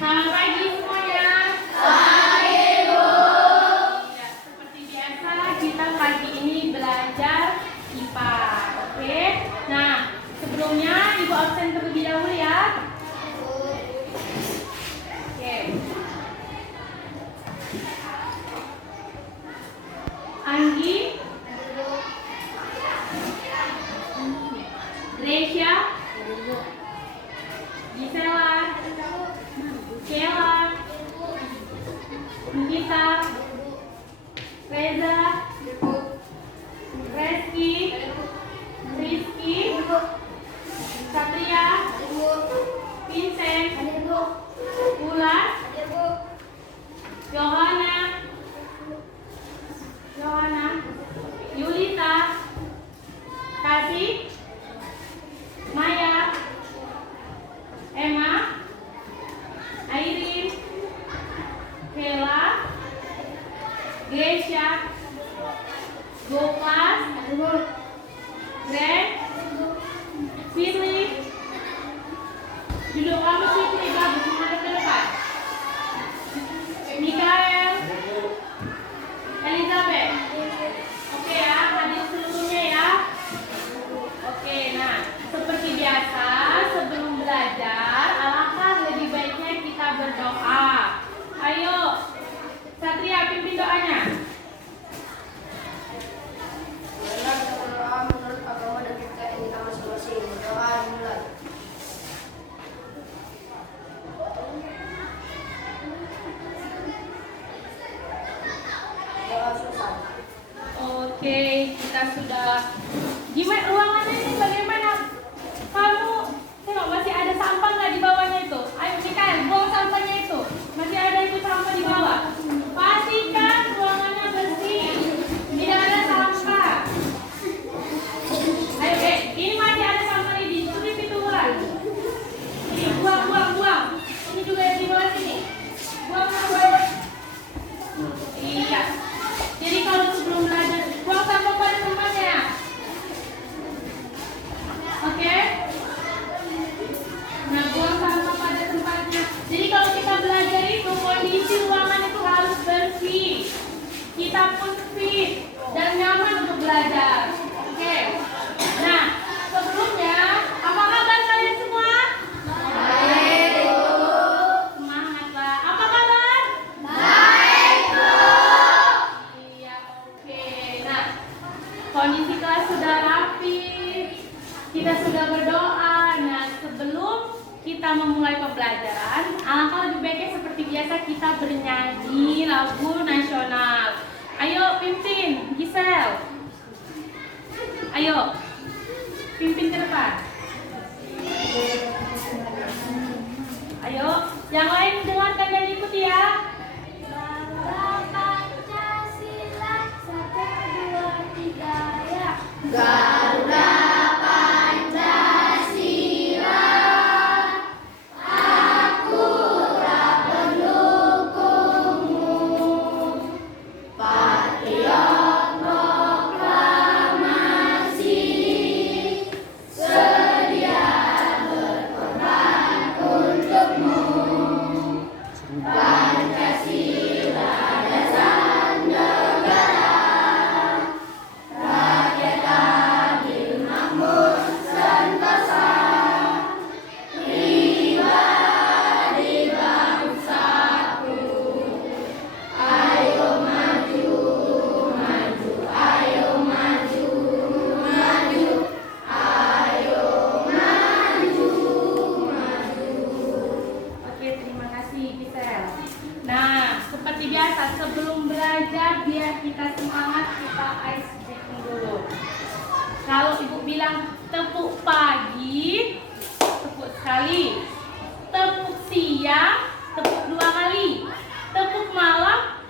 Selamat pagi semuanya. Pagi, Bu. Ya, seperti biasa kita pagi ini belajar IPA. Oke. Nah, sebelumnya Ibu absen terlebih dahulu ya. Oke. Anggi, Gracia, Gisela, Kela, Nita, Reza, Reski, Rizky, Satria, Vincent, Ulas, Johanna, Yulita, Kasih, Maya, Emma, Airin, Kela, Gracia, Goklas, Greg, Firly. Duduk kamu Firly, bagus menghadap ke depan. Mikael, Elizabeth. Oke ya, hadir seluruhnya ya. Oke, nah seperti biasa sebelum belajar, alangkah lebih baiknya kita berdoa. Ayo, Satria pimpin doanya. Marilah kita berdoa menurut agama dan kepercayaan kita masing-masing. Berdoa dimulai. Doa selesai. Oke, kita sudah. Gimana ruangannya ini bagaimana? Kamu tengok masih ada sampah nggak di bawahnya itu? Ayo Mikael, buang sampahnya itu. Masih ada itu sampah di bawah. Pastikan ruangannya bersih. Tidak ada sampah. Ayo, ini masih ada sampah di tutup pintu ulang. Ini buang. Ini juga yang di bawah sini. Buang. Iya. Jadi kalau sebelum belajar, buang sampah pada tempatnya. Oke? Nah, buang sampah pada tempatnya. Jadi kalau kita belajar itu, kondisi ruangan itu harus bersih. Kita pun fit dan nyaman untuk belajar. Oke? Nah, sebelumnya, apa kabar kalian semua? Baik, Bu. Semangatlah. Apa kabar? Baik, Bu. Iya, oke. Nah, kondisi kelas sudah rapi. Kita sudah berdoa. Nah, sebelum kita memulai pembelajaran, alangkah lebih baiknya seperti biasa kita bernyanyi lagu nasional. Ayo pimpin, Gisel. Ayo, pimpin ke depan. Ayo, yang lain dengarkan dan ikuti ya. Pancasila, 1, 2, 3, ya. Garuda Pancasila, aku tak pendukungmu. Patriot proklamasi, sedia berkorban untukmu. Pancasila dasar negara, rakyat adil makmur sentosa, pribadi bangsaku. Ayo maju, maju, ayo maju, maju, ayo maju, maju. Oke, terima kasih Gisel. Nah, seperti biasa sebelum belajar biar kita semangat, kita ice breaking dulu. Kalau ibu bilang tepuk pagi, tepuk sekali. Tepuk siang, tepuk 2 kali. Tepuk malam,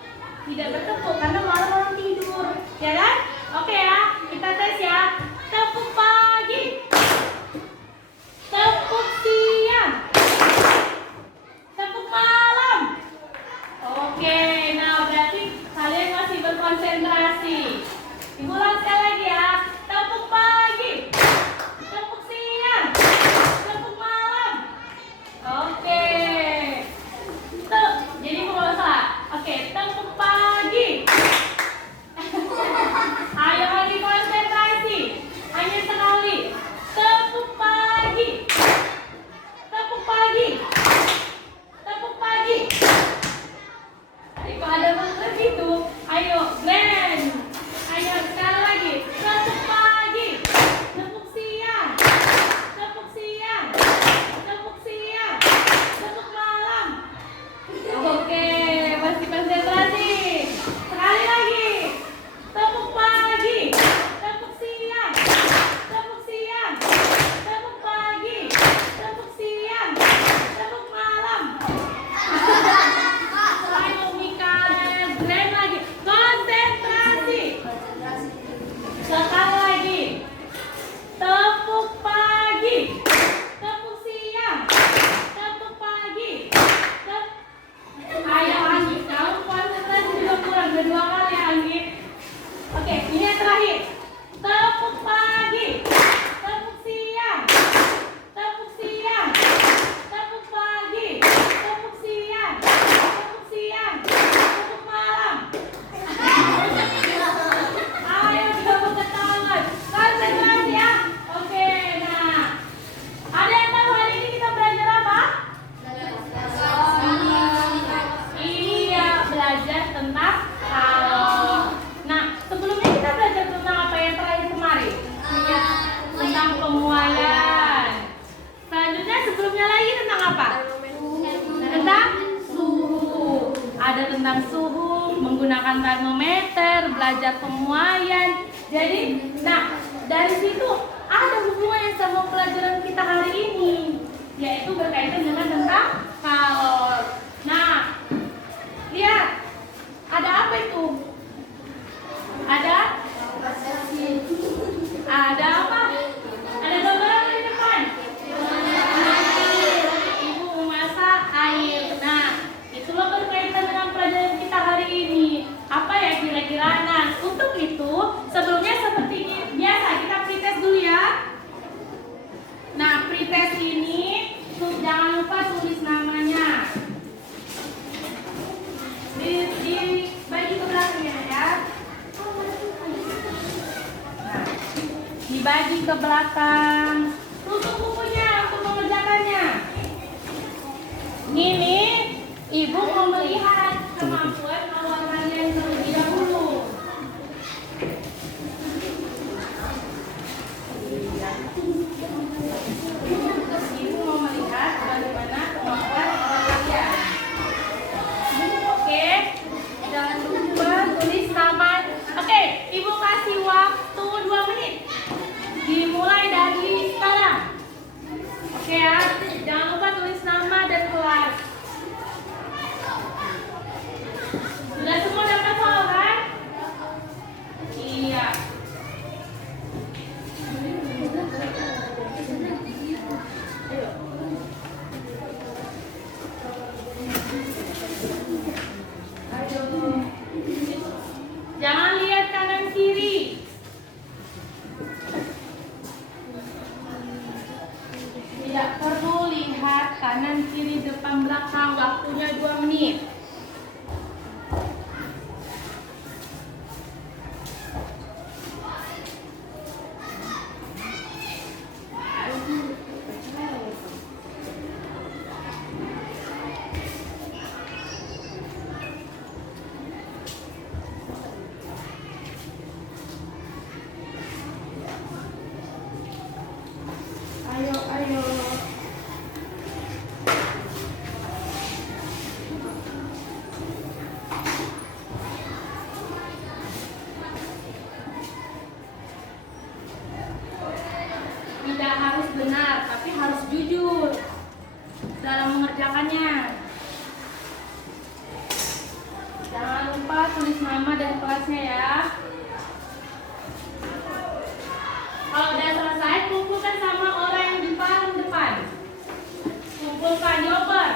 tidak bertepuk karena malam orang tidur, ya kan? Oke ya, kita tes ya. Tepuk pagi, tepuk siang, tepuk malam. Oke, nah berarti kalian masih berkonsentrasi. Ibu ulang sekali lagi ya. Tepuk pagi, tepuk siang, tepuk malam. Oke. tentang suhu, menggunakan termometer, belajar pemuaian. Jadi, nah dari situ ada hubungannya sama pelajaran kita hari ini, yaitu berkaitan dengan tentang kalor. Nah, lihat, ada apa itu? Ada apa? Ada gambaran di depan. Ibu memasak air. Nah, itulah berkaitan dengan pelajaran kita hari ini. Apa ya kira-kira? Nah, untuk itu sebelumnya seperti biasa kita pretest dulu ya. Nah, pretest ini jangan lupa tulis namanya. Di bagi ke belakangnya ya. Nah, dibagi ke belakang. Tutup bukunya untuk mengerjakannya. Ini ibu mau melihat kemampuan awalannya yang terlebih dahulu. Ibu mau melihat bagaimana kemampuan awalannya. Oke, jangan lupa tulis nama. Oke, ibu kasih waktu 2 menit. Dimulai dari sekarang. Oke ya, jangan lupa tulis nama dan kelas. Sudah semua dapat follow kan? Iya. Ayo. Jangan lihat kanan kiri. Tidak perlu lihat kanan kiri depan belakang. Waktunya 2 menit. Ayo. Tidak harus benar, tapi harus jujur dalam mengerjakannya. Jangan lupa tulis nama dan kelasnya ya. Kalau udah selesai, kumpulkan sama orang yang di paling depan. Kumpulkan jawaban.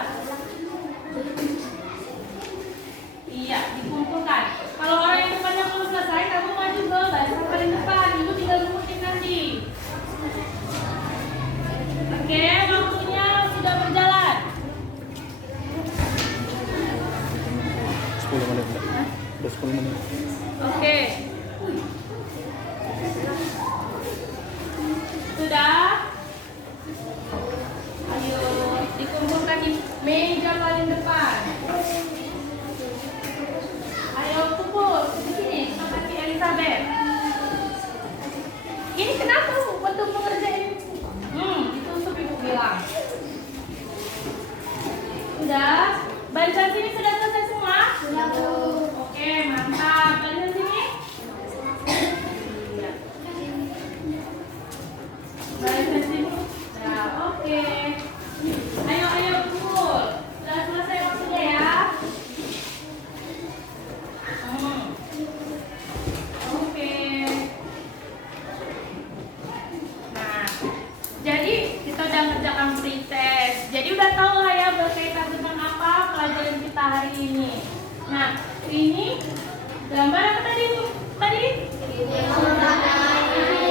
Iya, dikumpulkan. Kalau orang yang depannya belum selesai, kamu maju ke barisan paling depan. Ibu tinggal ngikutin nanti. Oke, waktunya sudah berjalan. 10 menit. Udah 10 menit. Oke. Sudah? Ayo, dikumpulkan di meja paling depan. Ayo kumpul di sini, seperti Elizabeth. Ini kenapa untuk mengerjain? Ditutup ibu bilang. Sudah? Barisan sini sudah selesai semua? Sudah, Bu. Oke, mantap. Barisan sini? Barisan sini? Nah, oke. Ayo, kumpul. Sudah selesai waktunya ya? Oke. Nah, jadi kita udah ngerjakan pretest. Jadi udah tahu lah ya berkaitan tentang apa pelajaran kita hari ini. Nah, ini gambar apa tadi, Bu? Tadi?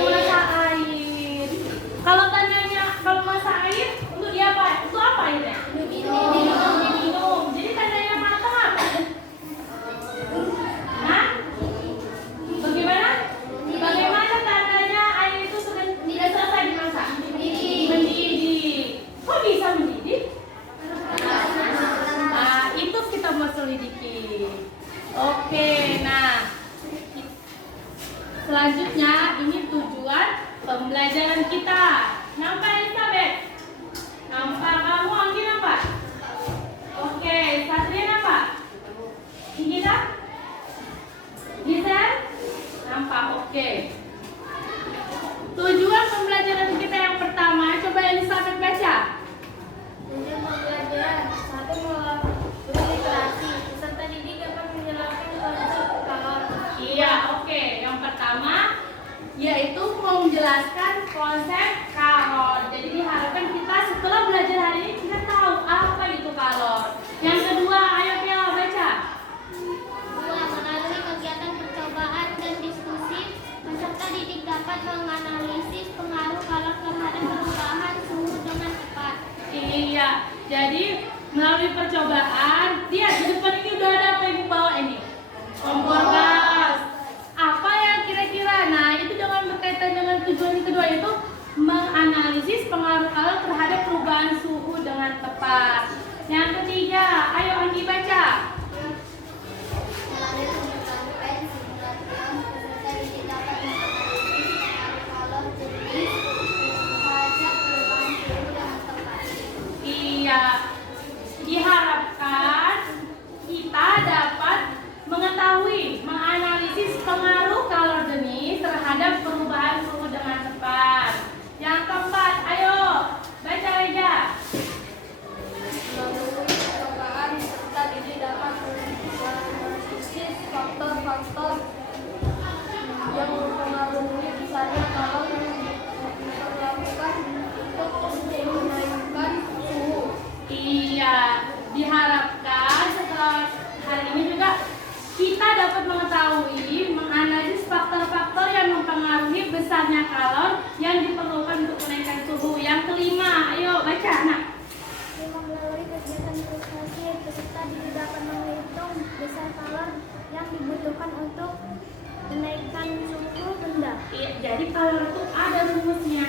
Masak air. Kalau tanyanya kalau masak air untuk dia apa? Itu apa airnya? Minum. Jadi tandanya matang apa? Hah? Bagaimana? Bagaimana tandanya air itu sudah tidak selesai dimasak? Mendidih. Kok bisa mendidih? Nah, itu kita mau selidiki. Oke, nah selanjutnya ini tujuan pembelajaran kita. Nampak Elizabeth? Nampak kamu Anggi nampak? Oke, Satria nampak? Iya, jadi melalui percobaan, lihat di depan ini udah ada apa ibu bawa ini? Kompor gas. Apa yang kira-kira? Nah, itu dengan berkaitan dengan tujuan kedua itu menganalisis pengaruh kalor terhadap perubahan suhu dengan tepat. Yang ketiga, ayo Anggi baca. Melalui penggunaan pen, simulation, peserta didik dapat menganalisis pengaruh kalor jenis terhadap perubahan suhu dengan tepat. Iya, diharapkan kita dapat mengetahui, menganalisis pengaruh kalor jenis terhadap perubahan suhu dengan tepat. Yang keempat, ayo baca Reja. Melalui percobaan, peserta didik dapat menganalisis faktor-faktor yang mempengaruhi besarnya kalor yang diperlakukan untuk menaikkan suhu. Iya, diharapkan setelah hari ini juga kita dapat mengetahui, menganalisis faktor-faktor yang mempengaruhi besarnya kalor yang diperlukan untuk menaikkan suhu. Yang kelima, ayo baca anak. Melalui kegiatan prestasi, peserta didik dapat menghitung besar kalor yang dibutuhkan untuk menaikkan suhu benda. Iya, jadi kalor itu ada rumusnya.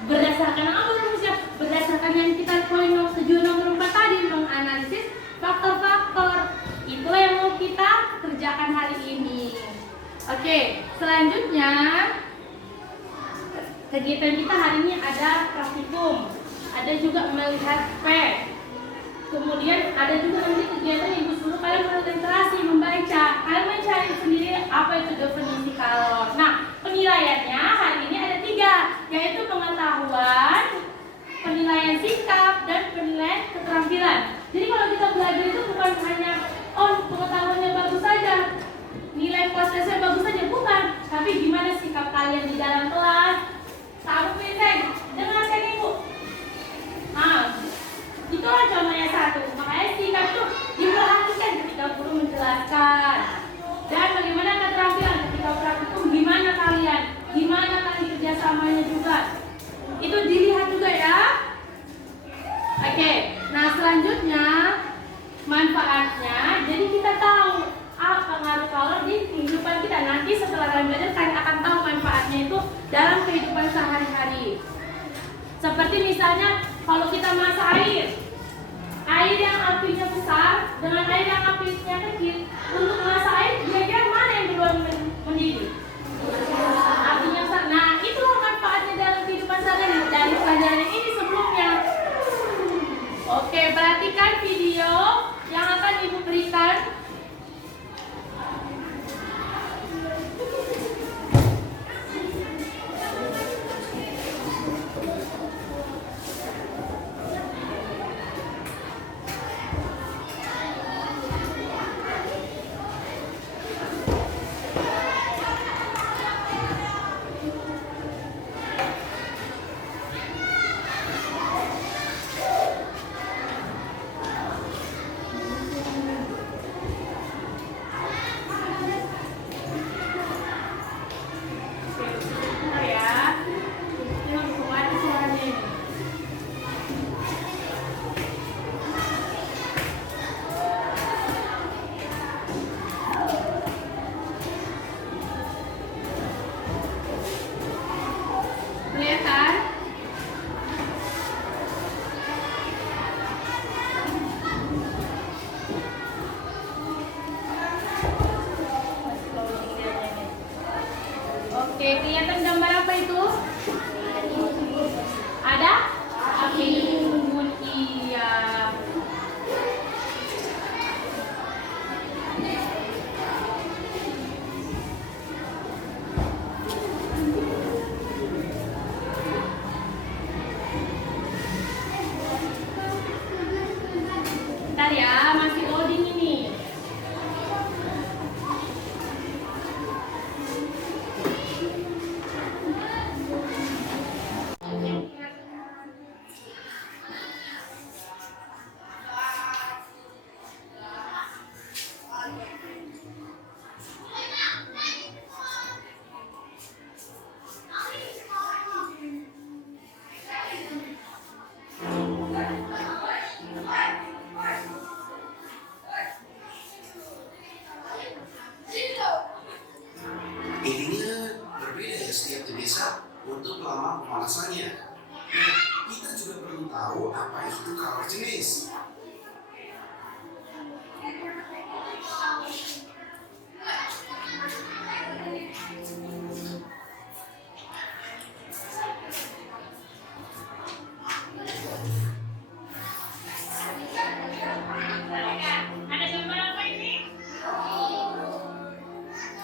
Berdasarkan apa rumusnya? Berdasarkan yang kita poin nomor 7 nomor 4 tadi, menganalisis faktor-faktor. Itulah yang mau kita kerjakan hari ini. Oke, selanjutnya kegiatan kita hari ini ada praktikum, ada juga melihat pen. Kemudian ada juga nanti kegiatan ibu suruh kalian konsentrasi membaca. Kalian mencari sendiri apa itu definisi kalor. Nah, penilaiannya hari ini ada 3, yaitu pengetahuan, penilaian sikap, dan penilaian keterampilan. Jadi kalau kita belajar itu bukan hanya pengetahuannya bagus saja, nilai kualitasnya bagus saja, bukan. Tapi gimana sikap kalian di dalam kelas. Tahu Vincent, dengarkan ibu. Nah, itulah contohnya 1. Makanya sikap itu diperhatikan ketika guru menjelaskan. Dan bagaimana keterampilan ketika praktikum, gimana kalian kerjasamanya juga. Itu dilihat juga ya. Oke, nah selanjutnya manfaatnya. Jadi kita tahu apa pengaruh kalor di kehidupan kita. Nanti setelah kalian belajar, kalian akan tahu manfaatnya itu dalam kehidupan sehari-hari. Seperti misalnya kalau kita masak air yang apinya besar dengan air yang apinya kecil, untuk masak air kira-kira mana yang duluan mendidih? Apinya besar. Nah, itulah manfaatnya dalam kehidupan sehari-hari dari pelajaran ini sebelumnya. Oke, perhatikan video yang akan ibu berikan. Oke, kelihatan gambar apa itu? Ada? Api unggun, iya. Bentar ya, masih loading ini. bisnis. Ada gambar apa ini?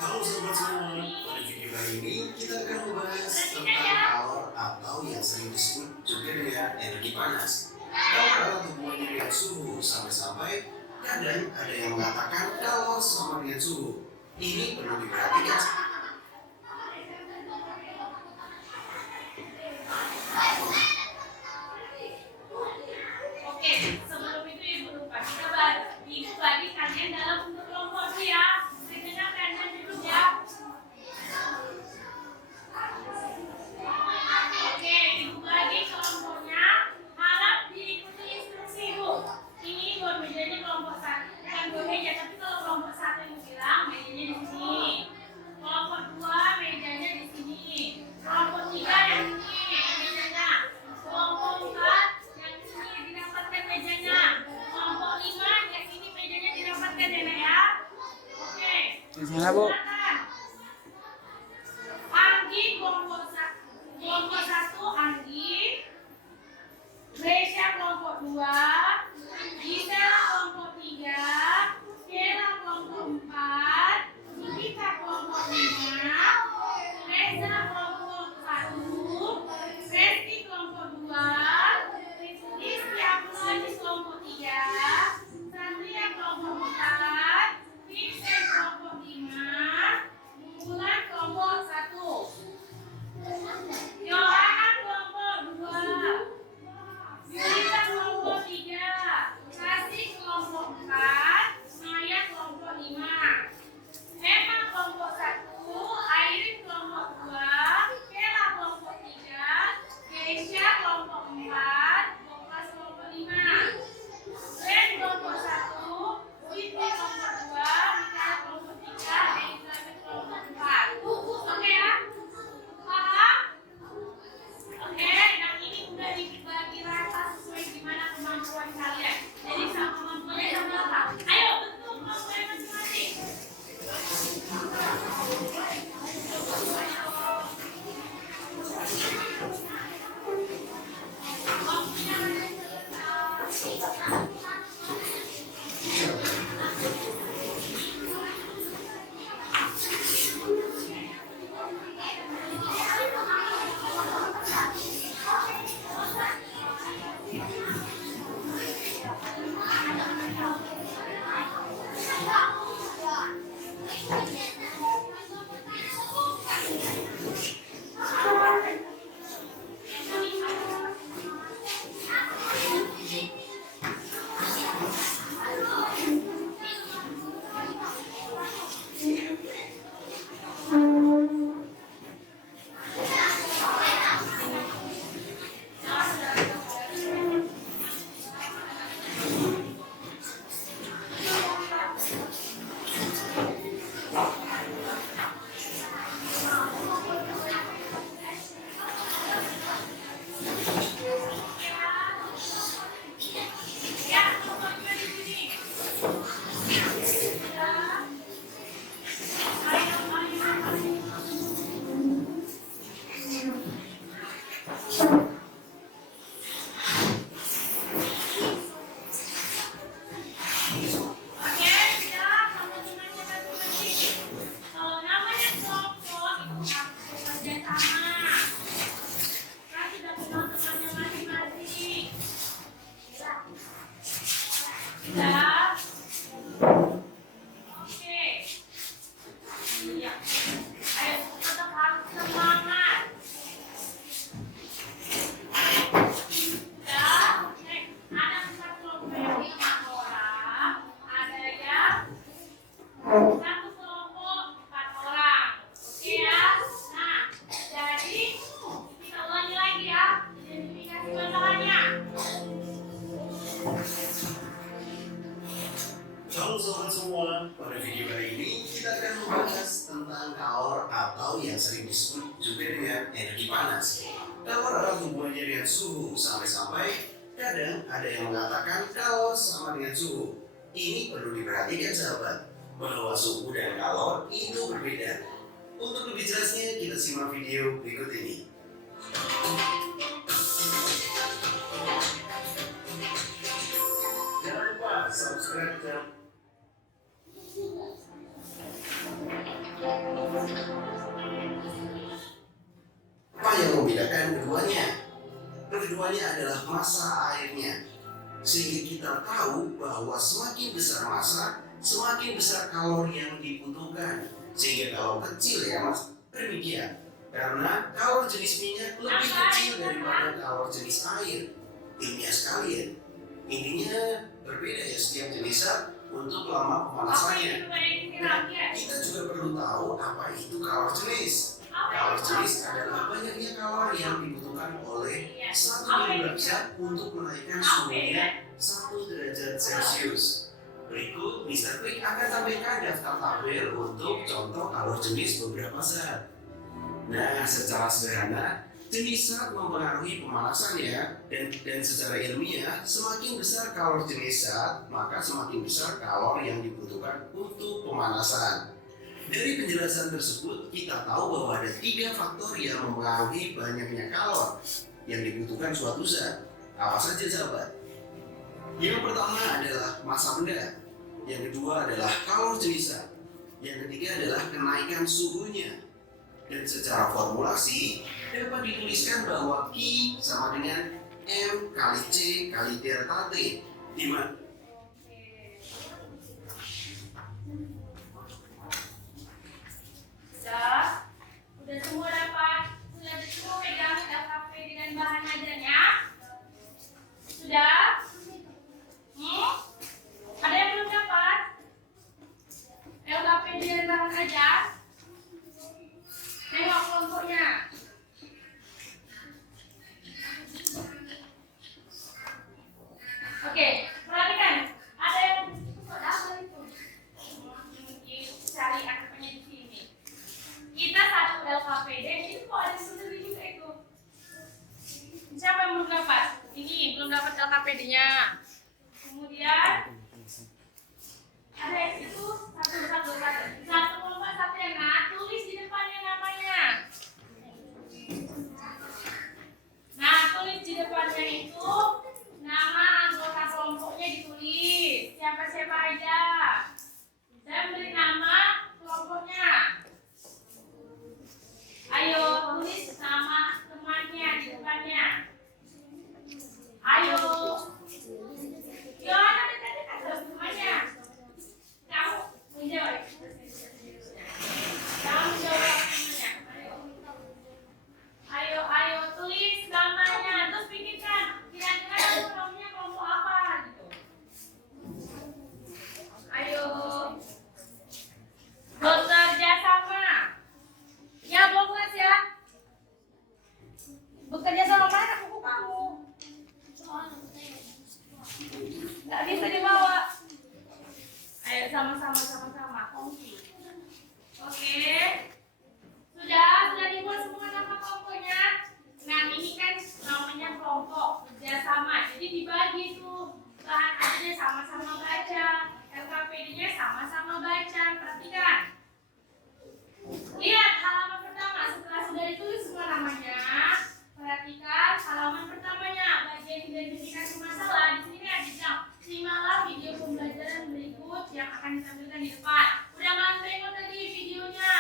Halo sobat semua, pada video kali ini kita akan membahas tentang kalor atau yang sering disebut juga dengan energi panas. Kalor adalah hubungannya dengan suhu sampai-sampai kadang ada yang mengatakan kalor sama dengan suhu. Ini perlu diperhatikan. Oke, sebelum itu ibu lupa kita bagi kalian dalam bentuk kelompok dulu ya. Sebenarnya kalian duduk ya. Oke, ibu bagi kelompoknya. Harap diikuti instruksi ibu. Ini buat mejanya kelompok satu, bukan dua meja, tapi kalau kelompok satu ibu bilang mejanya di sini. Kelompok dua mejanya di sini. Kelompok tiga yang ini mejanya. Kelompok empat yang sini didapatkan mejanya. Kelompok lima yang sini mejanya didapatkan ya Nak ya. Oke. Di sana, Bu. Silakan. Anggi kelompok satu. Kelompok satu Anggi. Gracia kelompok dua. Gisela kelompok tiga. Kela kelompok empat. Nikita kelompok lima. Reza kelompok satu. Resti kelompok dua. Rizky Abdullah kelompok tiga. Sandria kelompok empat. Vincent kelompok lima. Bulan kelompok satu. Yohana kelompok dua. Yulita kelompok tiga. Kasih kelompok empat. Maya kelompok lima. Emma kelompok satu. Airin kelompok dua. Kela kelompok tiga. Keisha kelompok empat. Bokas kelompok lima. Ren kelompok satu. Siti kelompok dua. Mika kelompok tiga. Elizabeth kelompok empat. Oke ya? Paham? Oke, yang ini udah dibagi rata sesuai gimana kemampuan kalian. Jadi sama kemampuannya sama apa? Ayo bentuk kemampuan masing-masing. Halo sobat semua, pada video kali ini kita akan membahas tentang kalor atau yang sering disebut juga dengan energi panas. Kalor adalah hubungannya dengan suhu sampai-sampai Kadang ada yang mengatakan kalor sama dengan suhu. Ini perlu diperhatikan sahabat, bahwa suhu dan kalor itu berbeda. Untuk lebih jelasnya, kita simak video berikut ini. Jangan lupa subscribe channel. Apa yang membedakan keduanya? Keduanya adalah massa airnya. Sehingga kita tahu bahwa semakin besar massa, semakin besar kalori yang dibutuhkan. Sehingga kalau kecil ya mas, demikian. Karena kalor jenis minyak lebih kecil daripada kalor jenis air. Ilmiah sekalian. Intinya berbeda ya setiap jenis zat untuk lama pemanasannya. Nah, kita juga perlu tahu apa itu kalor jenis. Kalor jenis adalah banyaknya kalori yang dibutuhkan oleh 1 kilogram zat untuk menaikkan suhunya 1 derajat Celcius. Berikut Mr. Quick akan tampilkan daftar tabel untuk contoh kalor jenis beberapa zat. Nah, secara sederhana, jenis zat mempengaruhi pemanasannya dan secara ilmiah, semakin besar kalor jenis zat, maka semakin besar kalor yang dibutuhkan untuk pemanasan. Dari penjelasan tersebut, kita tahu bahwa ada 3 faktor yang mempengaruhi banyaknya kalor yang dibutuhkan suatu zat. Apa saja sahabat? Yang pertama adalah massa benda. Yang kedua adalah kalor jenis zat. Yang ketiga adalah kenaikan suhunya. Dan secara formulasi dapat dituliskan bahwa Q sama dengan M kali C kali delta T, di mana Udah semua dapat? Sudah semua pegang LKP dengan bahan ajarnya? Sudah? Ada yang belum dapat? LKP dengan bahan ajar? Tengok kelompoknya. Oke, perhatikan. Ada yang apa itu? Cari angkanya di sini. Kita satu LKPD, itu kok ada sendiri juga itu. Siapa yang belum dapat? Ini belum dapat LKPD-nya. Kemudian ada yang itu satu kelompok satu yang tulis di depannya namanya. Nah, tulis di depannya itu nama anggota kelompoknya ditulis. Siapa-siapa aja. Saya beri nama kelompoknya. Ayo tulis nama temannya di depannya. Ayo. Yohana dekat-dekat terus temannya. Kamu menjawab. Kamu jawab temannya. Ayo tulis namanya. Terus pikirkan kira-kira kelompoknya kelompok apa gitu. Ayo. Bekerja sama. Ya, bagus ya. Bekerja sama mana buku kamu? Nggak bisa dibawa. Ayo sama-sama. Kongsi. Oke. Sudah dibuat semua nama kelompoknya. Nah, ini kan namanya kelompok kerjasama. Jadi dibagi tuh bahan ajarnya sama-sama baca, LKPD-nya sama-sama baca. Perhatikan. Lihat halaman pertama, setelah sudah ditulis semua namanya, perhatikan halaman pertamanya, bagian identifikasi masalah. Di sini ada bilang, simaklah video pembelajaran berikut yang akan ditampilkan di depan. Udah nggak tengok tadi videonya?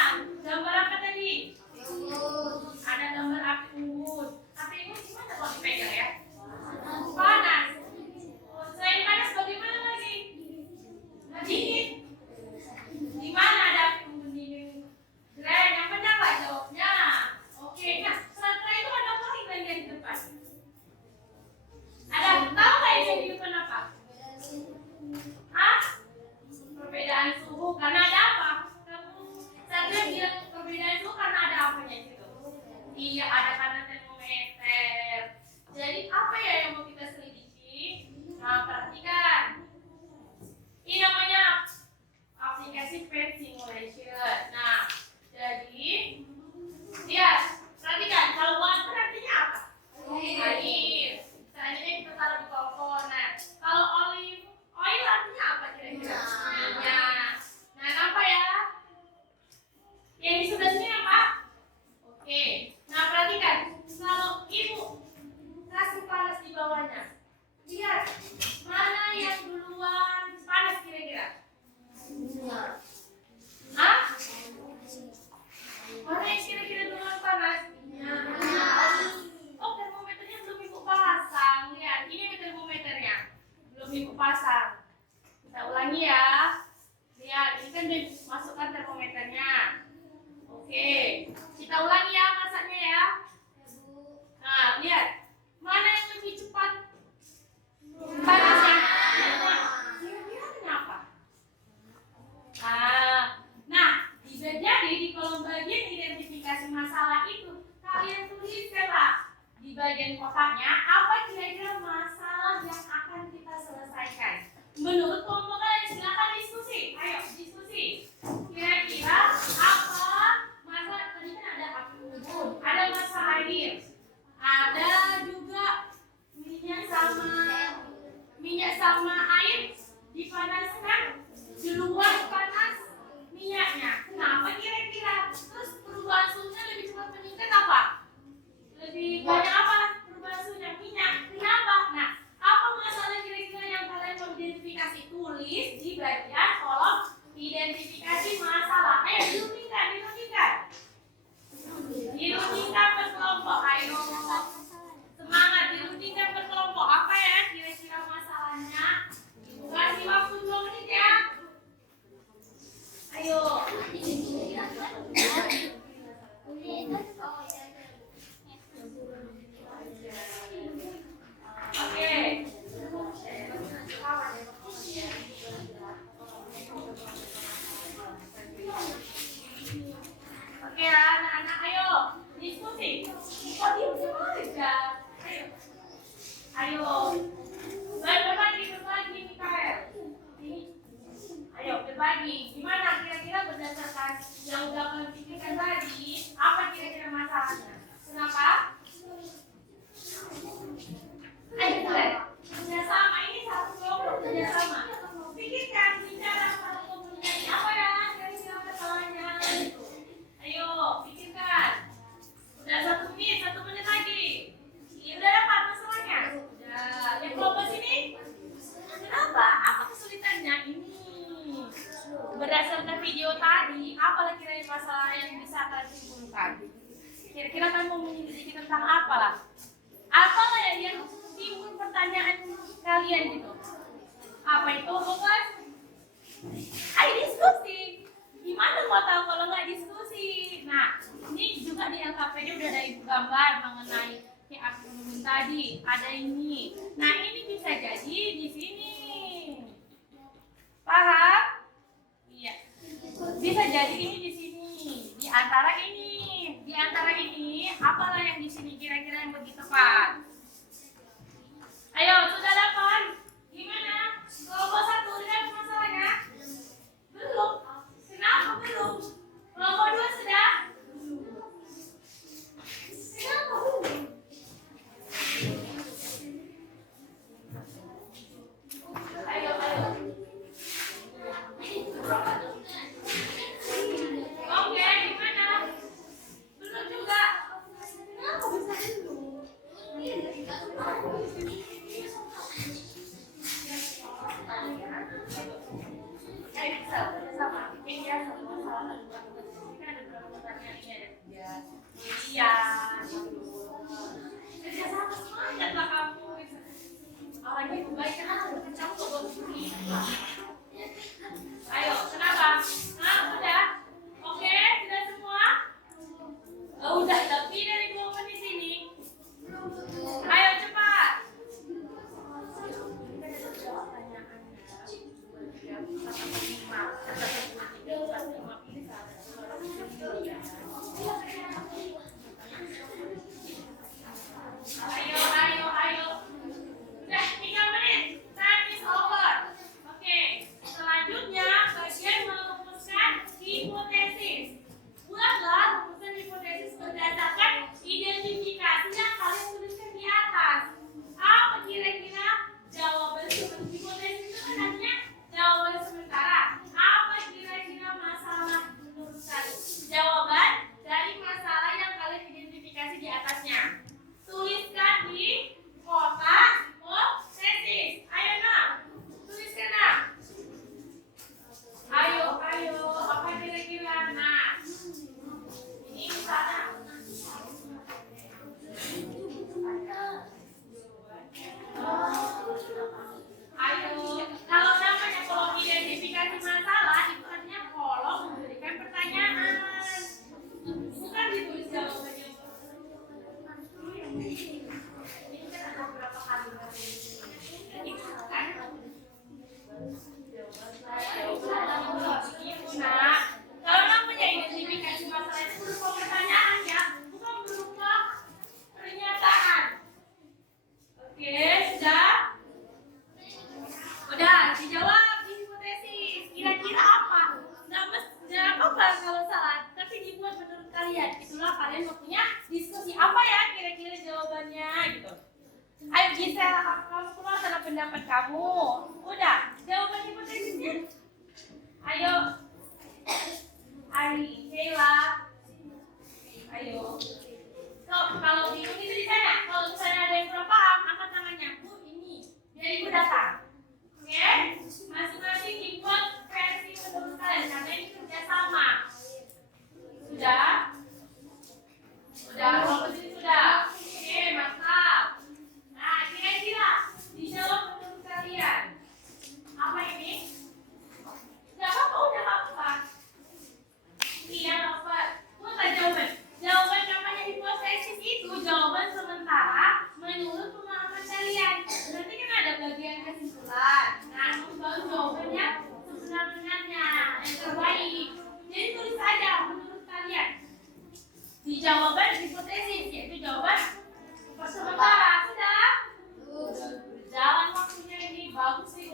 Gambar apa tadi? Ada gambar api unggun. Api unggun gimana kalau dipegang ya? Panas. Selain panas bagaimana lagi? Dingin. Di mana ada api unggun dingin? Keren, yang benar Pak jawabnya. Oke, nah setelah itu ada apa lagi bagian di depan? Ada tahu nggak yang di belum ibu pasang. Kita ulangi ya. Lihat, ini kan dimasukkan termometernya. Oke, kita ulangi ya masaknya ya. Nah, lihat. Mana yang lebih cepat panasnya? Kira-kira kenapa? Nah, bisa jadi di kolom bagian identifikasi masalah itu kalian tuliskanlah di bagian kotaknya apa kira-kira masalah yang akan kita selesaikan. Menurut kelompok kalian silakan diskusi. Ayo diskusi. Kira-kira apa masalah? Tadi kan ada api unggun, ada masalah air, ada juga minyak sama air dipanaskan di luar panas minyaknya. Kenapa kira-kira? Terus perubahan suhunya lebih cepat meningkat apa? Lebih banyak apa perubahan suhunya? Minyak. Kenapa? Nah, apa masalah kira-kira yang kalian mau identifikasi? Tulis di bagian kolom identifikasi masalah. Ayo dirundingkan. Dirundingkan berkelompok. Ayo. Semangat, dirundingkan berkelompok. Apa ya kira-kira masalahnya? Ibu kasih waktu 2 menit ya. Ayo. Oke. Oke ya, anak-anak ayo diskusi. Kok diam aja? Ayo. Berbagi Mikael. Ini. Ayo berbagi. Gimana kira-kira berdasarkan yang udah kalian pikirkan tadi, apa kira-kira masalahnya? Kenapa? Ayo kalian. Kerjasama ini satu kelompok kerjasama. Pikirkan bicara satu komunikasi apa ya kira-kira masalahnya? Ayo pikirkan. Udah 1 menit lagi. Ini udah dapat masalahnya? Udah. Yang kelompok sini? Kenapa? Apa kesulitannya? Ini. Berdasarkan video tadi, apa kira-kira masalah yang bisa kalian simpulkan? Kira-kira kalian mau menyelidiki tentang apa lah? Apalah yang timbul pertanyaan kalian gitu? Apa itu, Bukan? Ayo diskusi. Gimana mau tahu kalau nggak diskusi? Nah, ini juga di LKPD udah ada ibu gambar mengenai kayak api unggun tadi. Ada ini. Nah, ini bisa jadi di sini. Paham? Iya. Bisa jadi ini di sini. Di antara ini, apalah yang di sini kira-kira yang lebih tepat? Ayo, sudah dapat? Gimana? Kelompok 1 udah masalahnya? Belum. Kenapa belum? Kelompok 2 sudah? Kenapa belum? Ayo. Oke, gimana? Belum juga. Kenapa bisa belum? Iya. Kerjasama semangat lah kamu. Apalagi kebaikan aja bercampur. Ayo, kenapa? Nah, udah? Oke, sudah semua? Oh, udah lebih dari 2 menit ini. Ayo cepat. Ayo. Udah 3 menit. Time is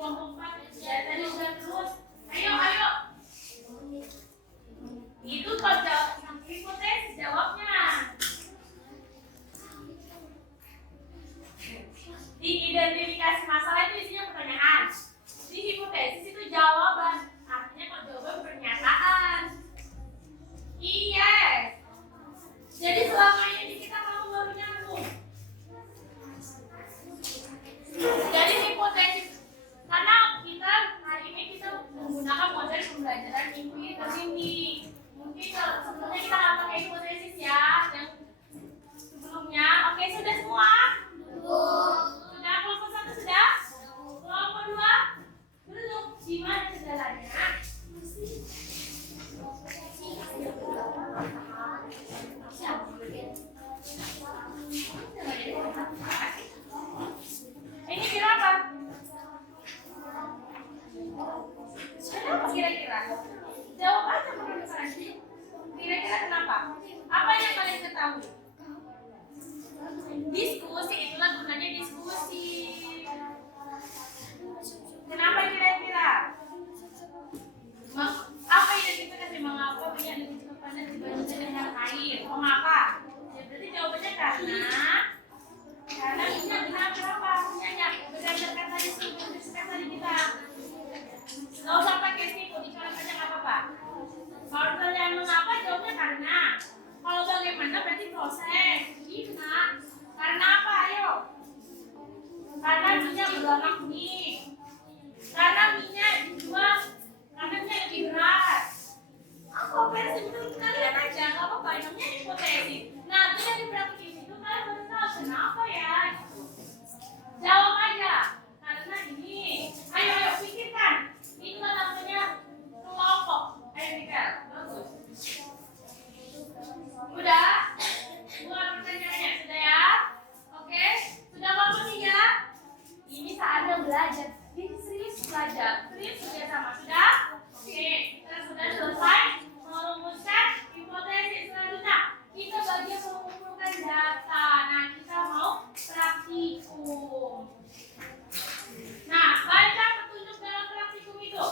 kelompok 4 ya tadi udah terus. Ayo. Itu kok hipotesis jawabnya. Di identifikasi masalah itu isinya pertanyaan. Di hipotesis itu jawaban. Artinya kalau jawaban pernyataan. Iya. Jadi selama ini kita mau baru nyambung. Jadi hipotesis karena kita hari ini kita menggunakan model pembelajaran minggu ini. Mungkin kalau sebelumnya kita nggak pakai hipotesis ya, yang sebelumnya. Oke, sudah semua? Sudah, kelompok 1 sudah? Kelompok 2? Belum. Gimana kendalanya? Ini berapa? Kenapa kira-kira? Jawab aja penasaran. Kira-kira kenapa? Apa yang kalian ketahui? Diskusi, itulah gunanya diskusi. Kenapa kira-kira? Apa identifikasi mengapa minyak lebih cepat panas dibandingkan dengan air? Mengapa? Ya berarti jawabannya karena minyak kenapa? Minyaknya berdasarkan tadi struktur tadi kita. Nggak usah pakai situ, dicoret aja nggak apa-apa. Kalau pertanyaan mengapa, jawabnya karena. Kalau bagaimana berarti proses. Gimana? Karena apa? Ayo. Karena minyak berwarna kuning. Karena minyak dijual. Karena minyak lebih berat. Apa versi menurut kalian aja? Nggak apa-apa. Namanya hipotesis. Nah, itu yang dipraktikin itu kalian baru tahu kenapa ya. Jawab aja. Karena ini. Ayo pikirkan. Ini namanya kelompok. Ayo Mikael, bagus. Udah? Buat pertanyaannya sudah ya? Oke? Sudah kelompok 3? Ini saatnya belajar. Ini serius belajar. Serius kerja sama. Sudah? Oke. Kita sudah selesai merumuskan hipotesis. Selanjutnya kita bagian mengumpulkan data. Nah, kita mau praktikum. Nah, baca petunjuk dalam praktikum itu.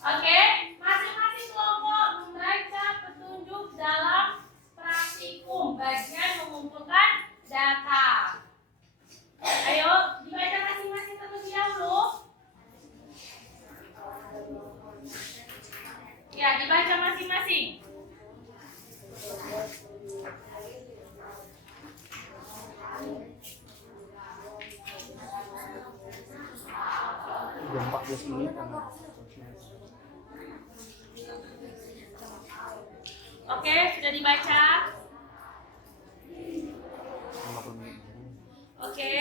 Oke, masing-masing kelompok membaca petunjuk dalam praktikum bagian mengumpulkan data. Ayo, dibaca masing-masing terlebih dahulu. Ya, dibaca masing-masing. Jam 14 menit kan. Oke, sudah dibaca? 50 menit. Oke.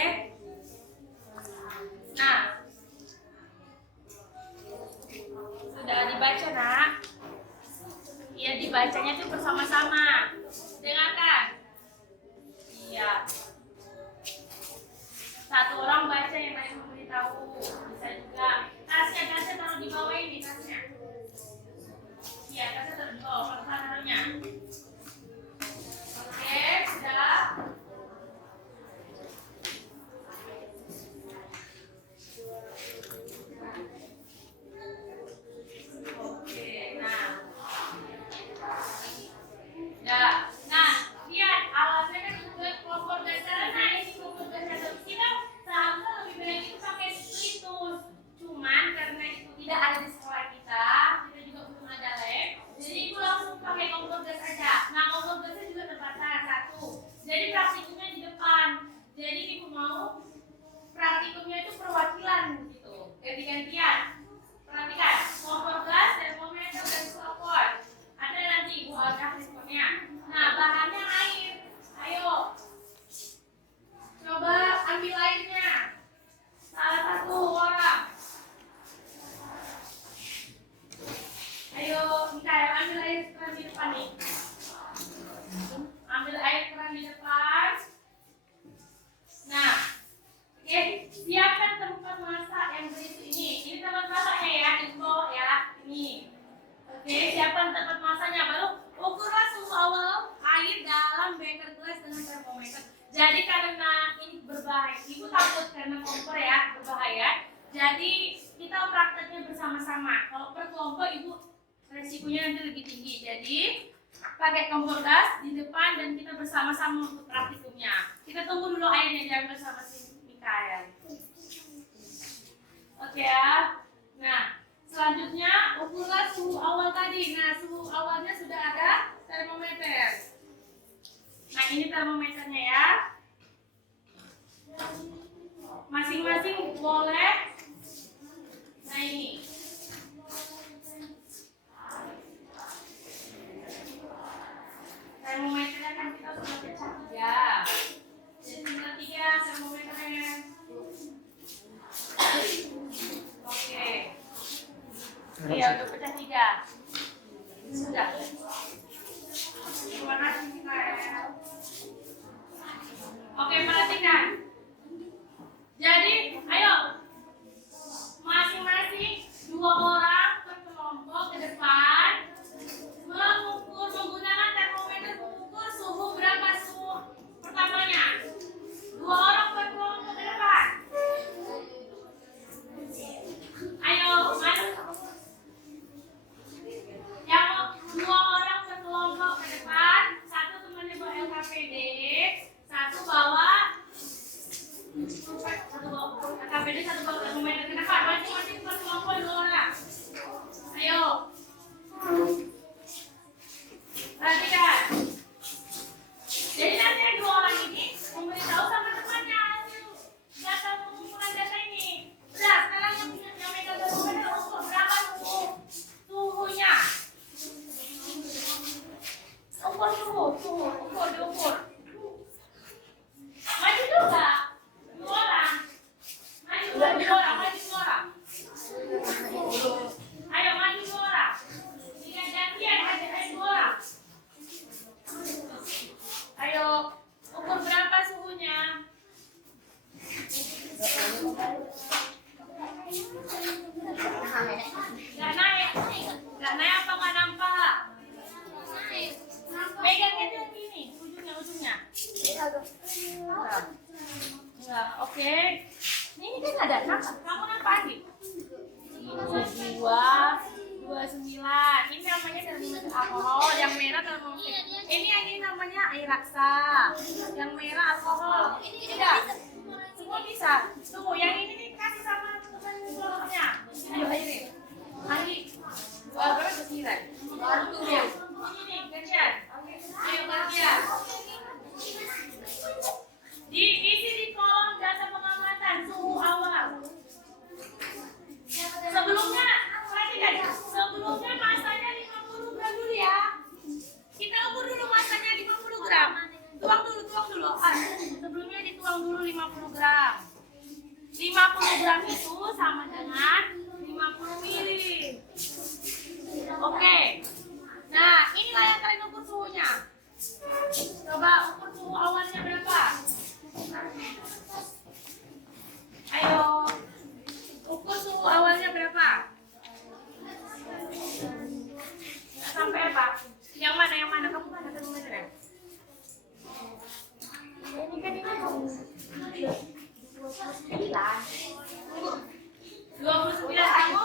Nah, sudah dibaca nak? Iya, dibacanya tuh bersama-sama. Dengarkan. Iya. Satu orang baca, yang lain memberitahu. Bisa juga. Tasnya taruh di bawah ini tasnya. Iya, tasnya taruh di bawah. Kalau taruhnya. Oke, sudah. Oke, nah. Nah, lihat alatnya kan untuk kelompok dasar. Nah, ini kelompok dasar kita seharusnya lebih baik itu pakai splitus. Cuman karena itu tidak ada di sekolah kita juga belum ada lab. Jadi itu langsung pakai kelompok gas aja. Nah, kelompok gasnya juga terbatas satu. Jadi praktikumnya di depan. Jadi ibu mau praktikumnya itu perwakilan gitu. Ganti-gantian. Perhatikan, kompor gas, termometer, dan stopwatch. Ada nanti ibu ada responnya. Nah, bahannya air. Ayo, coba ambil airnya. Salah satu orang. Ayo, Mikael, ambil air keran di depan nih. Ambil air keran di depan. Nah, oke, siapkan tempat masak yang berisi ini. Ini tempat masaknya ya, info ya. Ini. Oke, siapkan tempat masaknya. Baru ukurlah suhu awal air dalam beker gelas dengan termometer. Jadi karena ini berbahaya, ibu takut karena kompor ya berbahaya. kelompok ibu resikonya nanti lebih tinggi. Jadi pakai kompor gas di depan dan kita bersama-sama untuk praktikumnya. Kita tunggu dulu airnya diambil sama si Mikael. Oke ya. Nah, selanjutnya ukurlah suhu awal tadi. Nah, suhu awalnya sudah ada termometer. Nah, ini termometernya ya. Masing-masing boleh. Nah, ini. Termometernya kan kita sudah pecah 3. Jadi tinggal 3 termometernya. Oke. Iya, udah pecah 3. Sudah. Terima kasih Mikael. Oke, perhatikan. Jadi, ayo. Masing-masing 2 orang per kelompok ke depan mengukur menggunakan termometer mengukur suhu berapa suhu pertamanya. 2 orang per kelompok ke depan. Ayo, mana? Yang 2 orang per kelompok ke depan. Satu temannya bawa LKPD, satu bawa LKPD, satu bawa termometer ke depan. Masing-masing per kelompok 2 orang. Ayo. Perhatikan. Jadi nanti yang 2 orang ini memberitahu sama temannya hasil data pengumpulan data ini. Udah, sekarang yang megang termometer ukur berapa suhunya? Ukur suhu, diukur. Maju juga. 2 orang. Maju 2 orang. Ayo maju 2 orang. Tiga gantian, ayo 2 orang. Ayo, ukur berapa suhunya? Gak naik apa nggak nampak? Pegangnya tuh yang ini, ujungnya. Enggak, oke. Ini kan ada nampak. Kamu nampak lagi? 229. Ini namanya termometer alkohol. Yang merah termometer. Ini namanya air raksa. Yang merah alkohol. Tidak. Semua bisa. Tunggu, yang ini nih kasih sama teman kelompoknya. Ayo, Airin. Lagi. 29. Ya. Ini nih, gantian. Ayo, gantian. Diisi di kolom data pengamatan suhu awal. Sebelumnya masanya 50 gram dulu ya. Kita ukur dulu masanya 50 gram. Tuang dulu. Sebelumnya dituang dulu 50 gram. 50 gram itu sama dengan 50 mili. Oke. Nah, inilah yang kalian ukur suhunya. Coba ukur suhu awalnya berapa? Ayo. Ukur suhu awalnya berapa? Sampai apa? Yang mana? Kamu mana termometernya? Ini kan ini 29 kamu?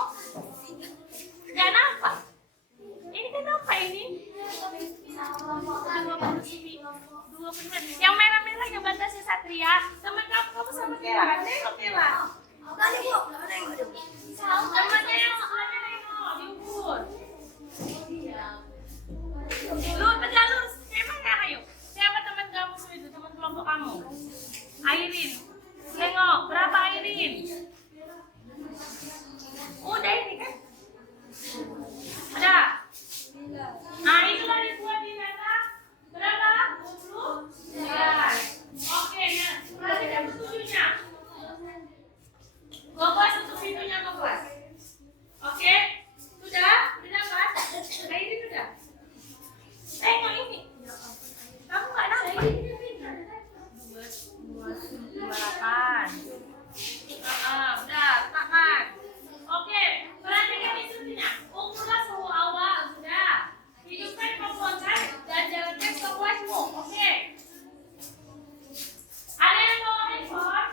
Gak nampak? Ini kan apa ini? 29. Yang merah-merah yang batasnya Satria. Teman kamu sama Kela kan? Tengok Kela. Temannya yang sekolahnya nengok, diukur. Lu tegak lurus, emang ya ayo. Siapa teman kamu itu, teman kelompok kamu? Airin. Tengok, berapa Airin? Udah ini kan? Ada? Nah, itulah dibuat di data. Berapa? 29. Oke, nah, perhatikan petunjuknya. Gobas tutup pintunya, Gobas. Oke, sudah kan? Airin sudah. Tengok ini. Kamu nggak nampak? 228. Udah, makan. Oke, perhatikan instruksinya. Ukurlah suhu awal, sudah. Hidupkan kompor dan jalankan stopwatchmu. Oke. Ada yang bawa handphone?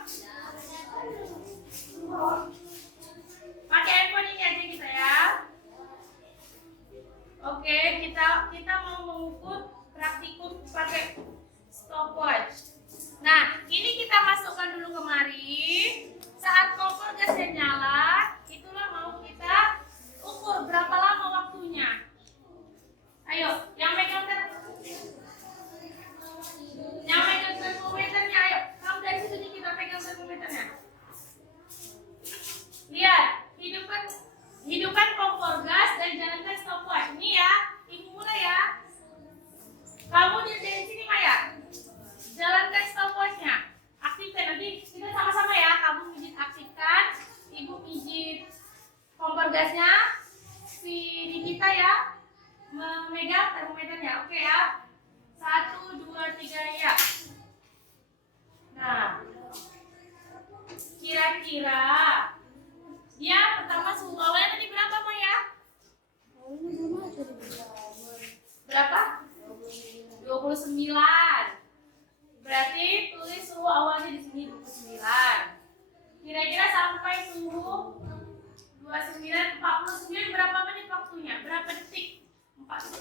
kunci kompor gasnya. Si Nikita ya memegang termometernya. Oke ya. 1, 2, 3 ya. Nah, kira-kira dia pertama suhu awalnya tadi berapa Maya? Berapa? 29. Berarti tulis suhu awalnya di sini 29. Kira-kira sampai suhu 29, 49 berapa menit waktunya? Berapa detik?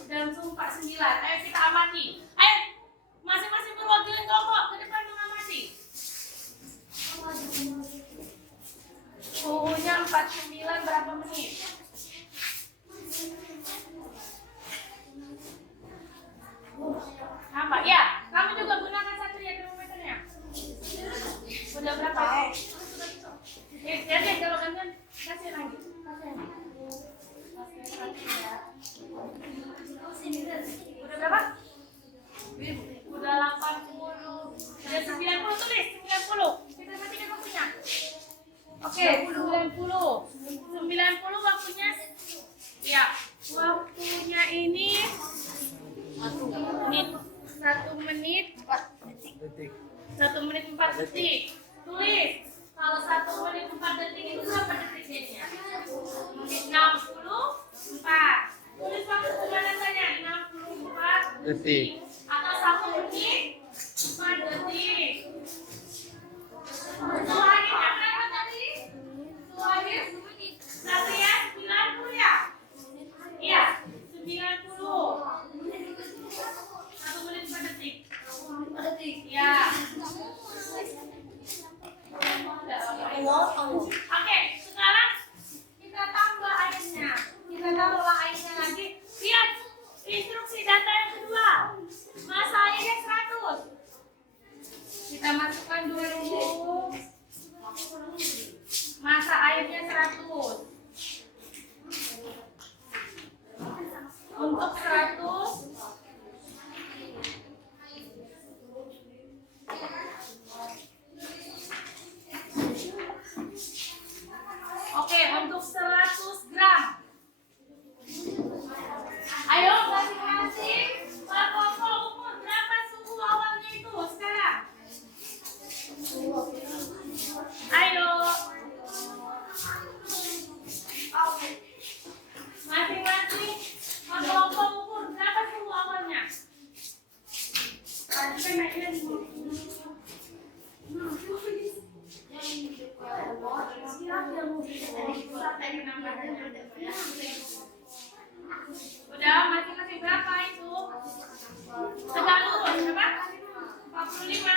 Dalam suhu 49. Ayo kita amati. Ayo, masing-masing perwakilan kelompok ke depan mengamati. Suhunya 49 berapa menit? Apa? Ya, kamu juga gunakan satu ya termometernya. Udah berapa? Lihat deh kalau gantian kasih lagi. Udah berapa? Udah 80. Udah 90 tulis 90. Kita matikan waktunya. Oke, 90. 90 waktunya. Ya, waktunya ini 1 menit 4 detik. 1 menit 4 detik. Tulis. Kalau 1 menit 4 detik itu berapa detik jadinya? 64. Tulis waktu pemanasannya 64 Detik. atau 1 menit 4 detik. Suhu akhirnya berapa tadi? Suhu akhir 1 ya? 90 ya? Iya, 90. 1 menit 4 detik. 4 detik. Ya. Oke, sekarang kita tambah airnya. Kita tambah airnya lagi. Lihat instruksi data yang kedua. Masa airnya 100. Kita masukkan dulu. Masa airnya 100. Untuk 100 Oke, untuk 100 gram. Ayo masing-masing kelompok ukur berapa suhu awalnya itu sekarang. Ayo. Masing-masing kelompok ukur berapa suhu awalnya. Tadi kan naiknya 50. Udah masing-masing berapa itu? Tegak lurus berapa? 45.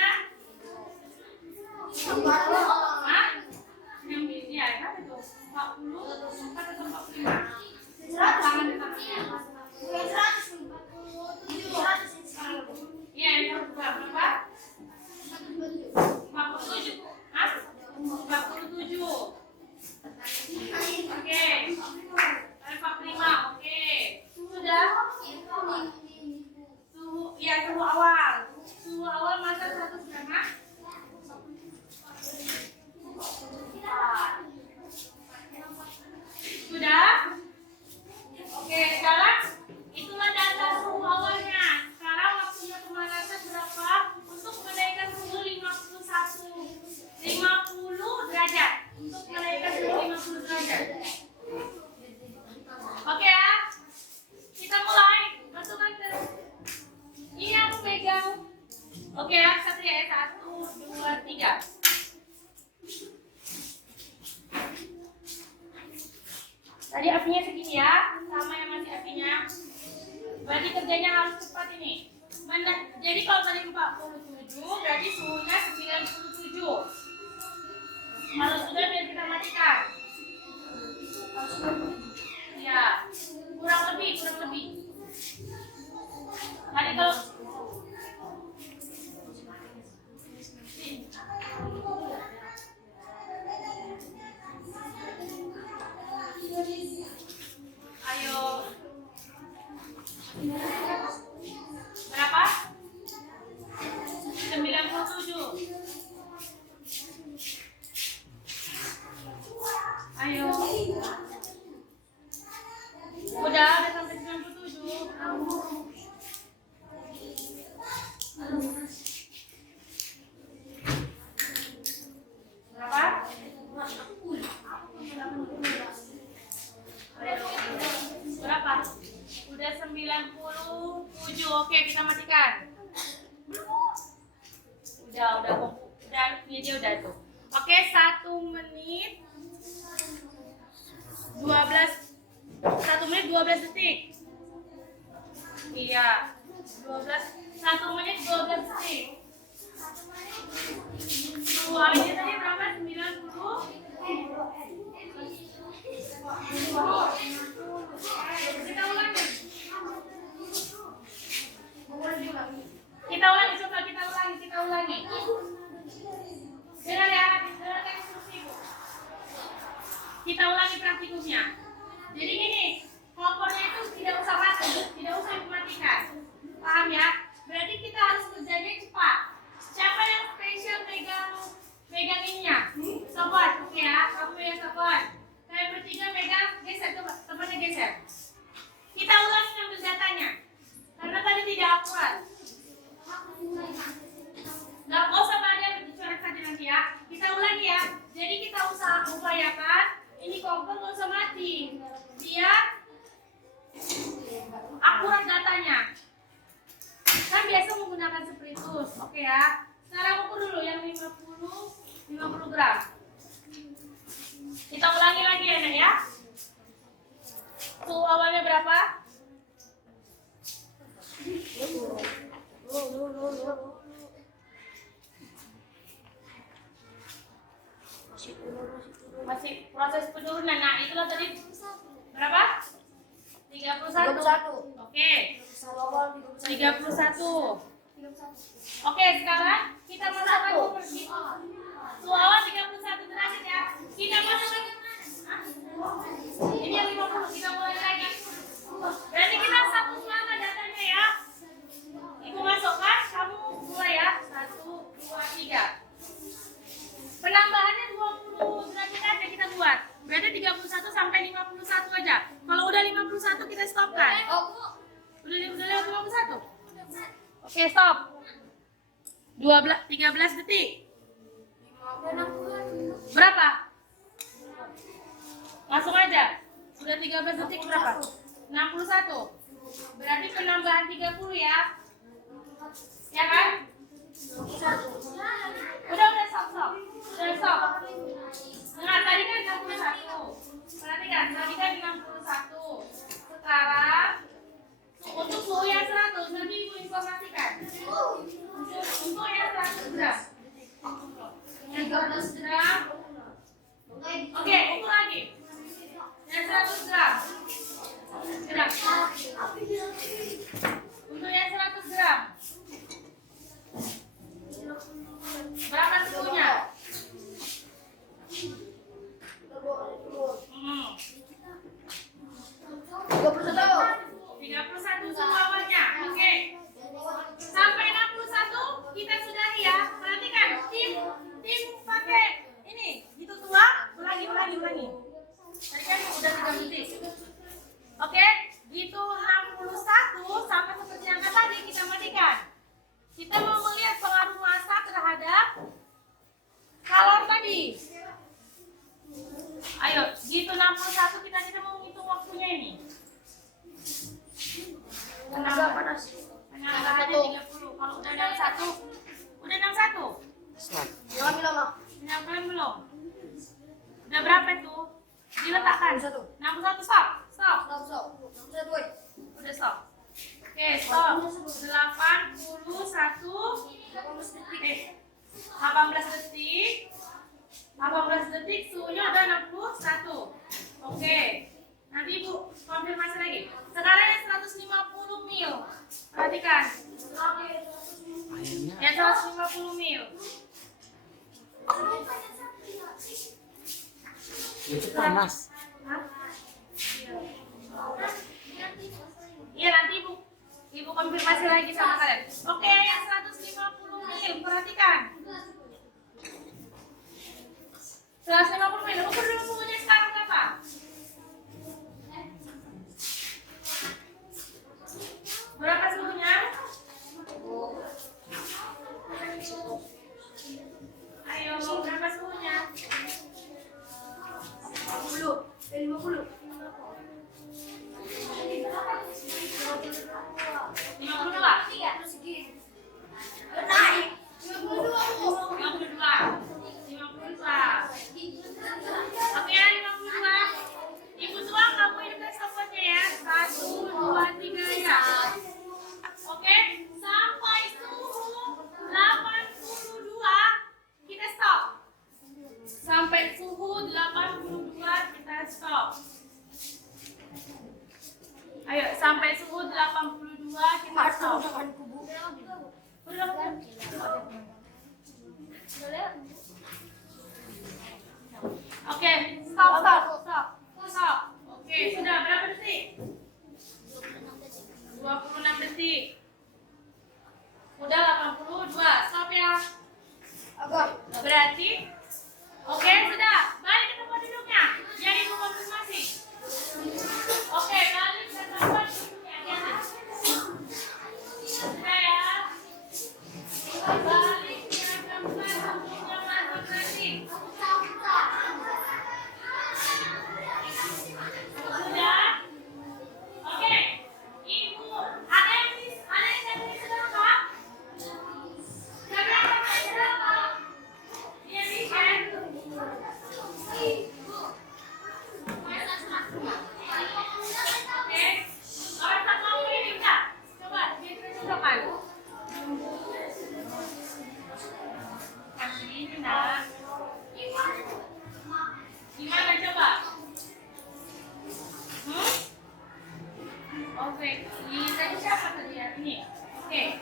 Hah? Yang ya kan itu 44 atau 45? Tangan di tangannya. Iya, yang berapa? 47. Hah? 47. Oke. 45. Oke. Sudah? Suhu, ya suhu awal. Suhu awal masa 100 berapa? Sudah? Oke, sekarang itulah data suhu awalnya. Sekarang waktunya pemanasan berapa? Untuk menaikkan suhu 50 derajat. Untuk menaikkan suhu 50 derajat. Oke ya. Kita mulai. Masukkan ke ini aku pegang. Oke ya, satu ya. 1, 2, 3. Tadi apinya segini ya, sama yang masih apinya. Berarti kerjanya harus cepat ini. Jadi kalau tadi 47, berarti suhunya 97. Kalau sudah biar kita matikan. Ya, kurang lebih. Tadi kalau ayo. Berapa? 97. Ayo. Udah sampai 97. Berapa? Berapa? Udah 97. Oke, kita matikan. Udah, ini dia udah tuh. Oke, 1 menit 12 detik. Iya, 1 menit 12 detik. Ini tadi berapa? 90. Kita ulangi. Coba kita ulangi. Dengar ya, dengar instruksi. Kita ulangi praktikumnya. Jadi gini, kompornya itu tidak usah mati, tidak usah dimatikan. Paham ya? Berarti kita harus kerjanya cepat. Siapa yang spesial megang ininya? Sobat, oke ya? Kamu yang sobat. Kalian bertiga megang, geser, coba temannya geser. Kita ulangi ngambil datanya, karena tadi tidak akurat. Gak usah pada berbicara saja nanti ya. Kita ulangi ya. Jadi kita upayakan ini kompor gak usah mati. Biar akurat datanya. Kan biasa menggunakan spiritus, oke ya. Sekarang ukur dulu yang 50 gram. Kita ulangi lagi ya, Nek ya. Suhu awalnya berapa? Masih proses penurunan. Nah, itulah tadi berapa? 31. Oke. 31. Oke, sekarang kita masukkan umur suhu awal 31 derajat ya. Kita masukkan. Ini yang 50, kita mulai lagi. Berarti kita satu selama datanya ya. Ibu masukkan, kamu mulai ya. 1, 2, 3. Penambahannya 20 derajat aja kita buat. Berarti 31 sampai 51 aja. Kalau udah 51 kita stopkan. Udah lewat 51? Oke, stop. 13 detik. Berapa? Langsung aja. Udah 13 detik berapa? 61. Berarti penambahan 30 ya. Ya kan? Udah stop. Udah stop. Nah, tadi kan 61. Perhatikan, tadi kan 61. Sekarang untuk suhu yang 100, nanti Ibu informasikan. Untuk yang 100 gram. Yang 100 gram. Oke, ukur lagi. Yang 100 gram. Untuk yang 100 gram. Berapa suhunya? 31 suhu awalnya. Oke. Sampai 61 kita sudahi ya. Perhatikan, tim pakai ini. Itu tua, ulangi. Tadi kan udah 3 detik. Oke, gitu 61 sampai seperti yang tadi kita matikan. Kita mau melihat pengaruh massa terhadap kalor tadi. Ayo, gitu 61 kita mau menghitung waktunya ini. Penambahannya 30. Kalau udah 61, udah 61. Penambahan belum? Udah berapa itu? Diletakkan. 61 stop. Udah stop. Oke, stop. 18 detik, suhunya udah 61. Oke. Nanti Ibu konfirmasi lagi. Sekarang yang 150 ml. Perhatikan. Yang 150 ml. Itu panas. Iya, nanti Ibu konfirmasi lagi sama kalian. Oke, yang 150 ml. Perhatikan. 150 ml. Ukur dulu suhunya sekarang. 50. 52. Naik. 52. 52. Oke, 52. Ibu tua kamu hidupkan stopwatchnya ya. 1, 2, 3 ya. Oke, sampai suhu 82 kita stop. Sampai suhu 82 kita stop. Ayo, sampai suhu 82 kita stop. Oke, stop. Oke, sudah berapa detik? 26 detik. Udah 82. Stop ya. Berarti oke, sudah. Balik ke tempat duduknya. Biar ibu konfirmasi. Oke, balik ke tempat duduknya. Ya. Sudah ya. Balik ke tempat duduknya masing-masing. Sudah? Oke. Ibu, ada yang sudah lengkap? Siapa yang sudah lengkap? Dia bisa. Oke. Orang tak mau ini enggak? Coba dia tunjukkan. Kasih ini nak. Gimana coba? Oke, ini tadi siapa tadi ya? Ini. Oke.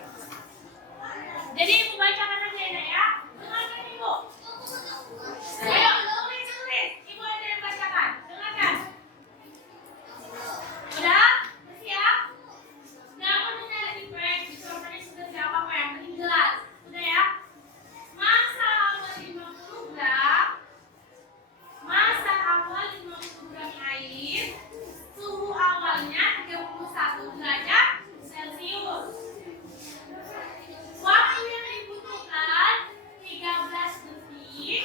Jadi ibu bacakan aja ya. Dengarkan ibu. Ayo, tulis. Ibu aja yang bacakan. Dengarkan. Udah? Siap? Nggak perlu nyari prank. Jawabannya sudah siapa apa yang penting jelas. Udah ya? Masa awal 50 gram. Masa awal 50 gram air. Suhu awalnya 31 derajat Celcius. Waktu yang dibutuhkan 13 detik.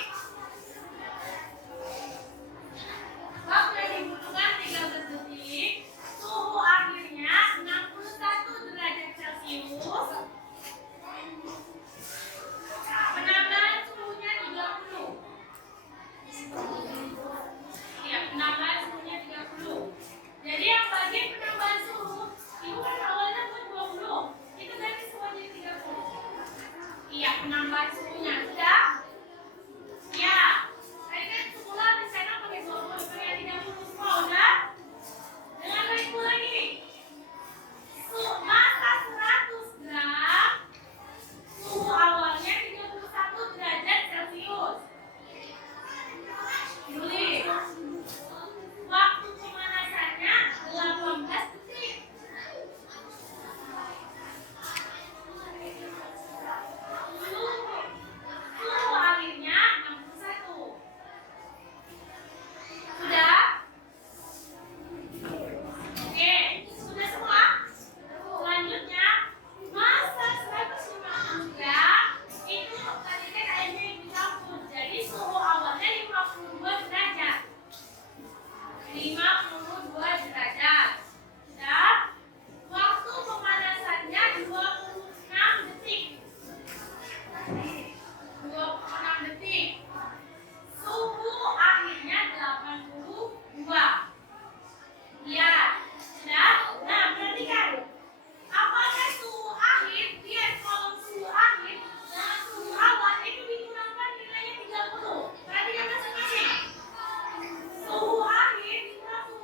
Waktu yang dibutuhkan 13 detik. Suhu akhirnya 61 derajat Celcius. Penambahan suhunya 30. Iya, penambahan suhunya 30. Jadi yang bagian penambahan suhu, ibu kan awalnya buat 20. Itu berarti semuanya 30. Iya, penambahan suhunya sudah? Ya. Tadi kan semula di sana pakai 20, pakai 30 semua udah? Dengan ibu lagi. Masa 100 gram, suhu awalnya 31 derajat Celcius. Tulis. Waktu pemanasannya 18 detik. Suhu akhirnya 61. Sudah? Oke, sudah semua? Selanjutnya, masa 150 gram itu tadi kan airnya yang dicampur. Jadi suhu awalnya 52 derajat. 52 derajat. Dan waktu pemanasannya 26 detik. 26 detik. Suhu akhirnya 82. Lihat. Sudah? Nah, perhatikan. Apakah suhu akhir, lihat kolom suhu akhir dengan suhu awal itu dikurangkan nilainya 30. Perhatikan masing-masing. Suhu akhir dikurang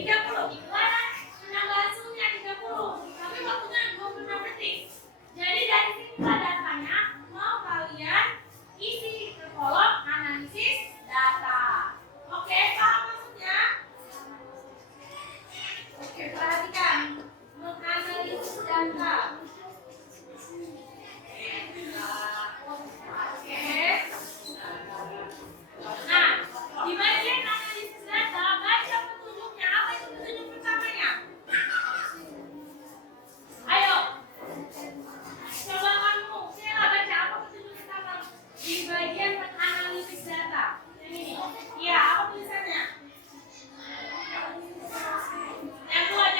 30. Gimana? Menambah hasilnya 30. Tapi waktunya 25 detik. Jadi dari sini datanya mau kalian isi ke kolom analisis data. Oke, paham maksudnya? Oke, perhatikan. Menganalisis data. Nah, di bagian analisis data, baca petunjuknya. Apa itu petunjuk pertamanya? Ayo, coba kamu, Sheila baca apa petunjuk pertama di bagian analisis data. Yang ini. Iya, apa tulisannya? Yang kuat.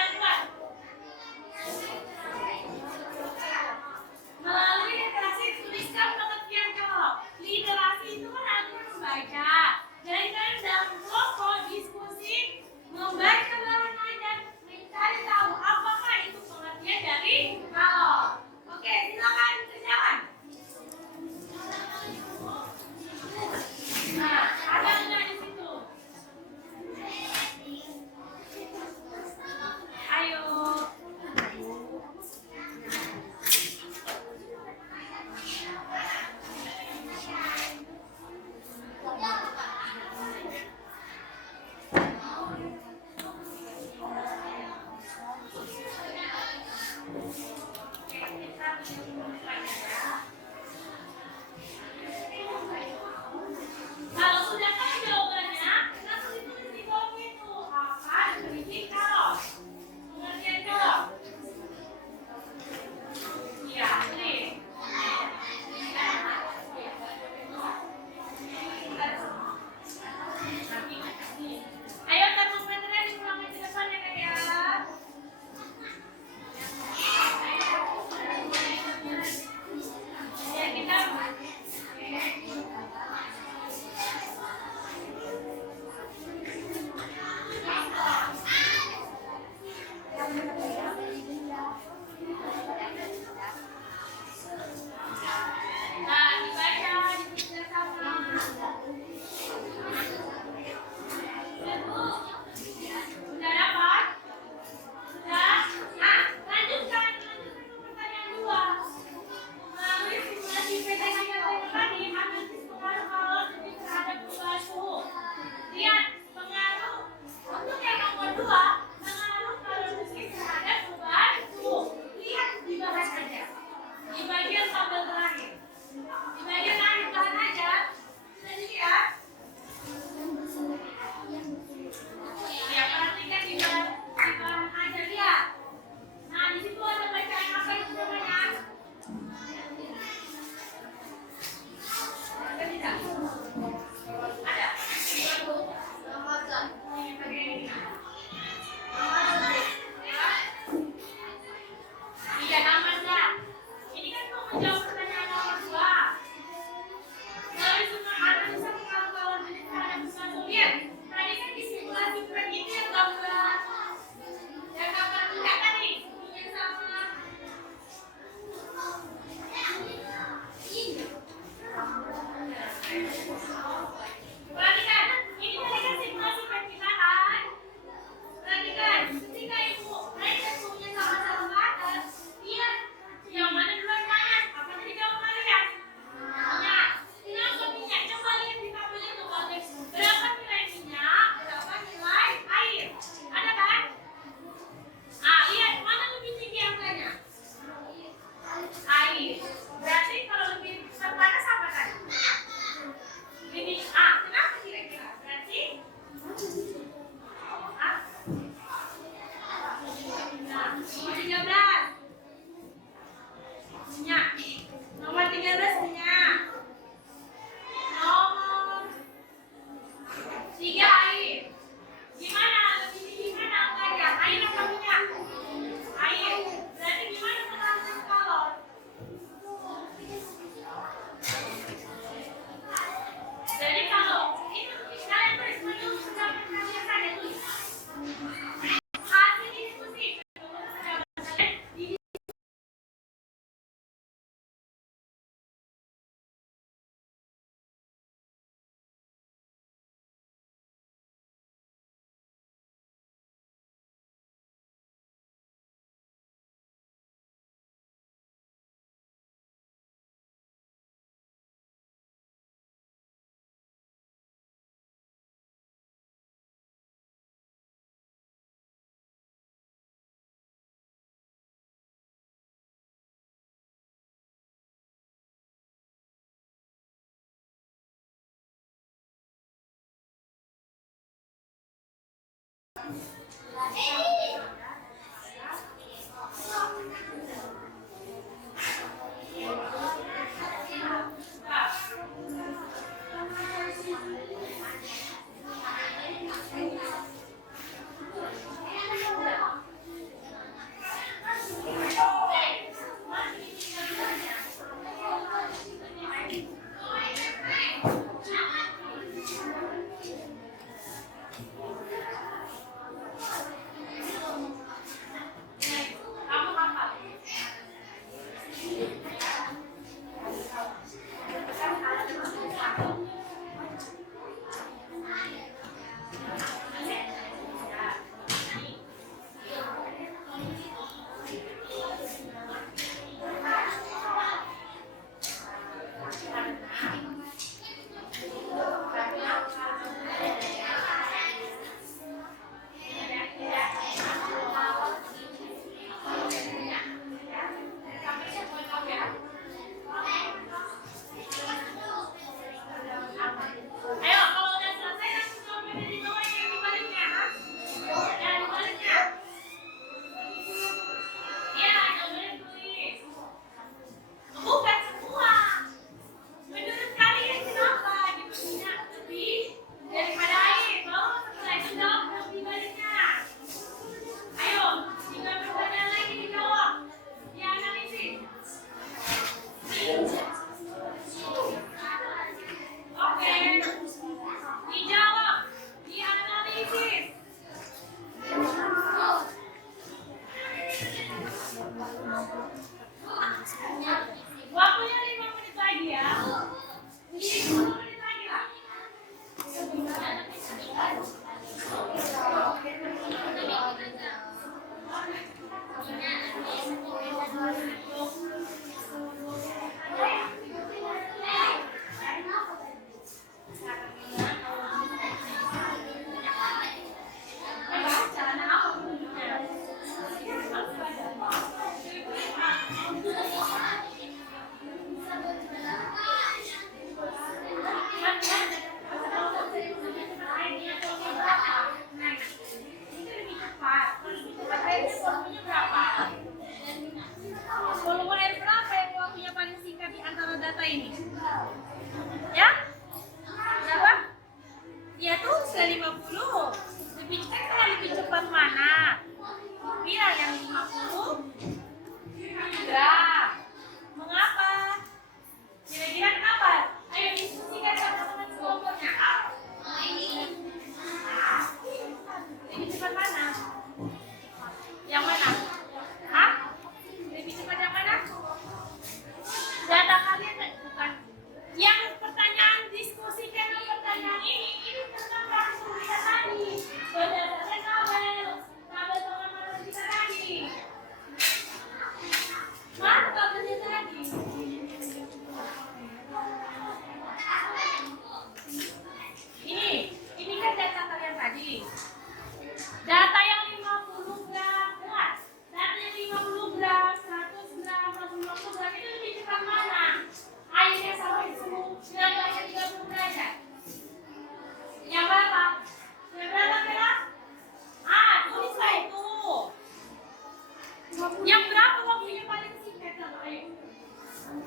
Yang berapa waktunya paling singkat sama ayo?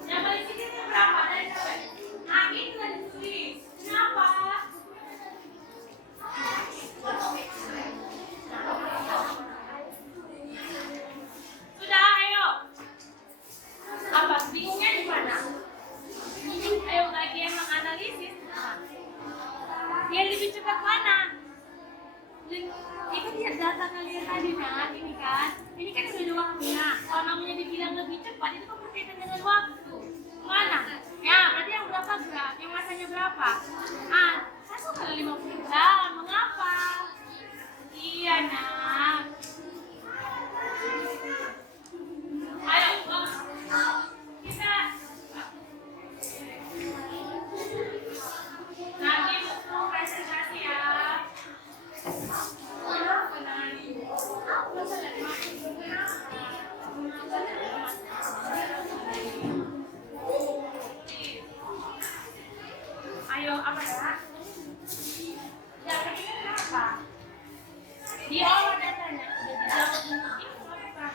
Yang paling singkat yang berapa? Dari sampai? Nah, itu tadi tulis. Kenapa? Sudah, ayo. Apa? Bingungnya di mana? Ayo bagian menganalisis. Yang lebih cepat mana? Itu lihat data kalian tadi kan, ini kan sudah ada waktunya. Kalau namanya dibilang lebih cepat itu kan berkaitan dengan waktu. Mana? Ya, berarti yang berapa gram? Yang masanya berapa? 1 kali 50 gram. Mengapa? Iya, nak. Ayo, kita nanti mau presentasi ya. Ayo, apa ya? Ya, ini kenapa? Dia awal datanya, udah dijawab ini apa?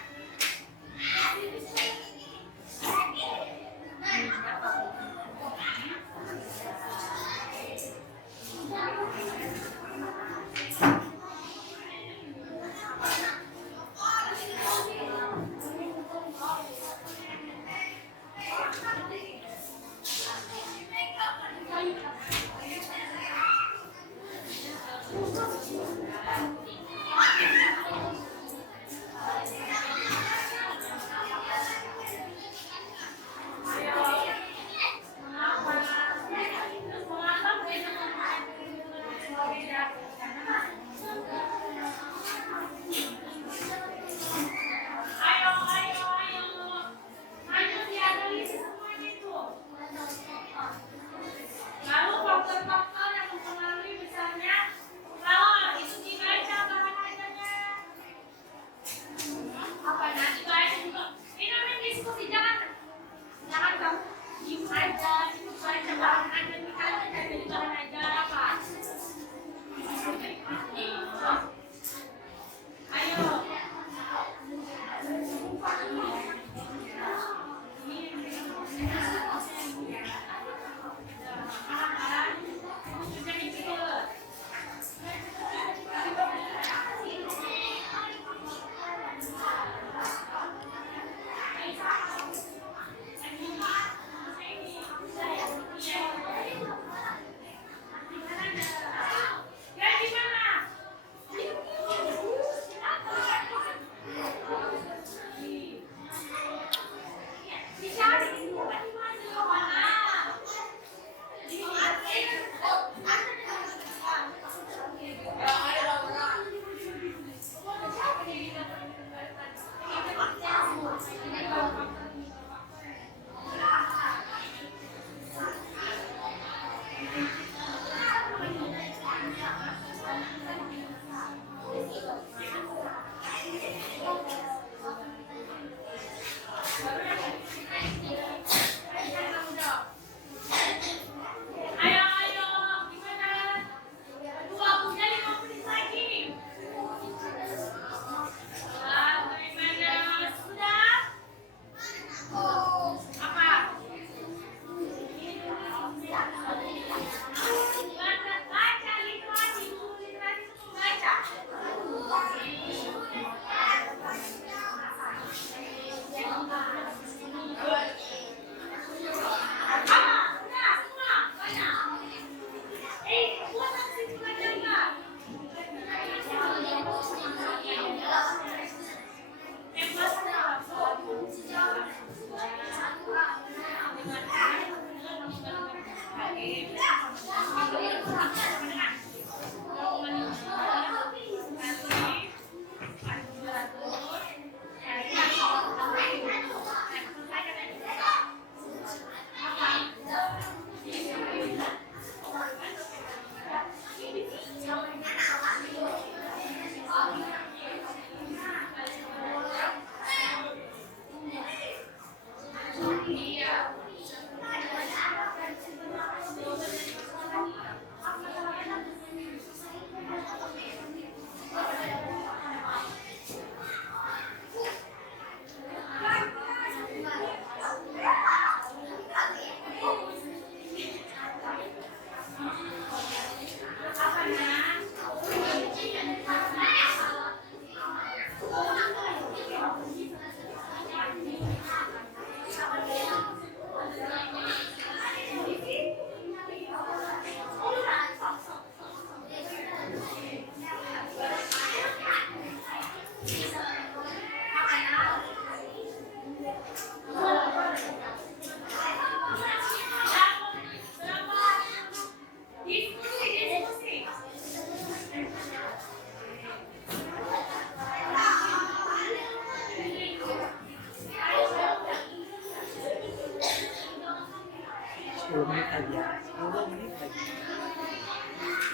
10 menit aja. 10 menit aja.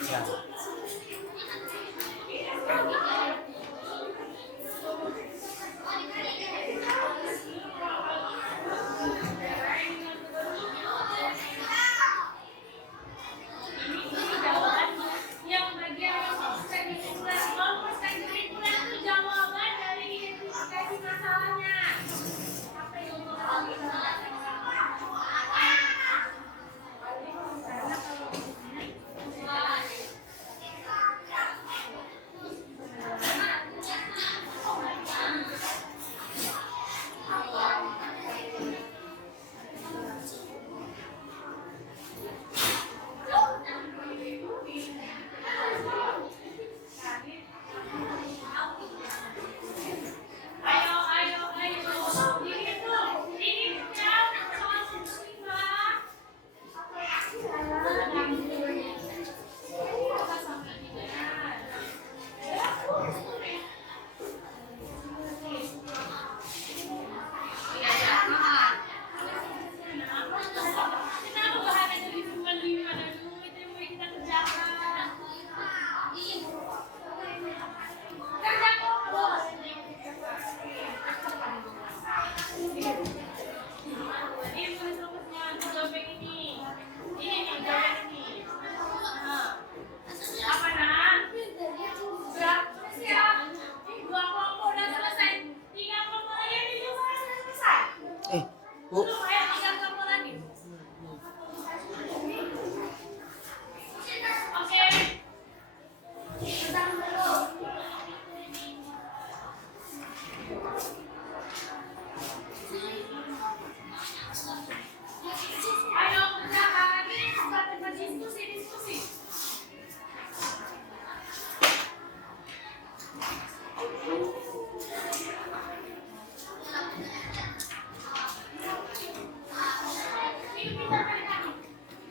Ya. Ini jawaban yang bagian kurikuler itu jawaban dari identifikasi masalahnya. Apa yang Bu,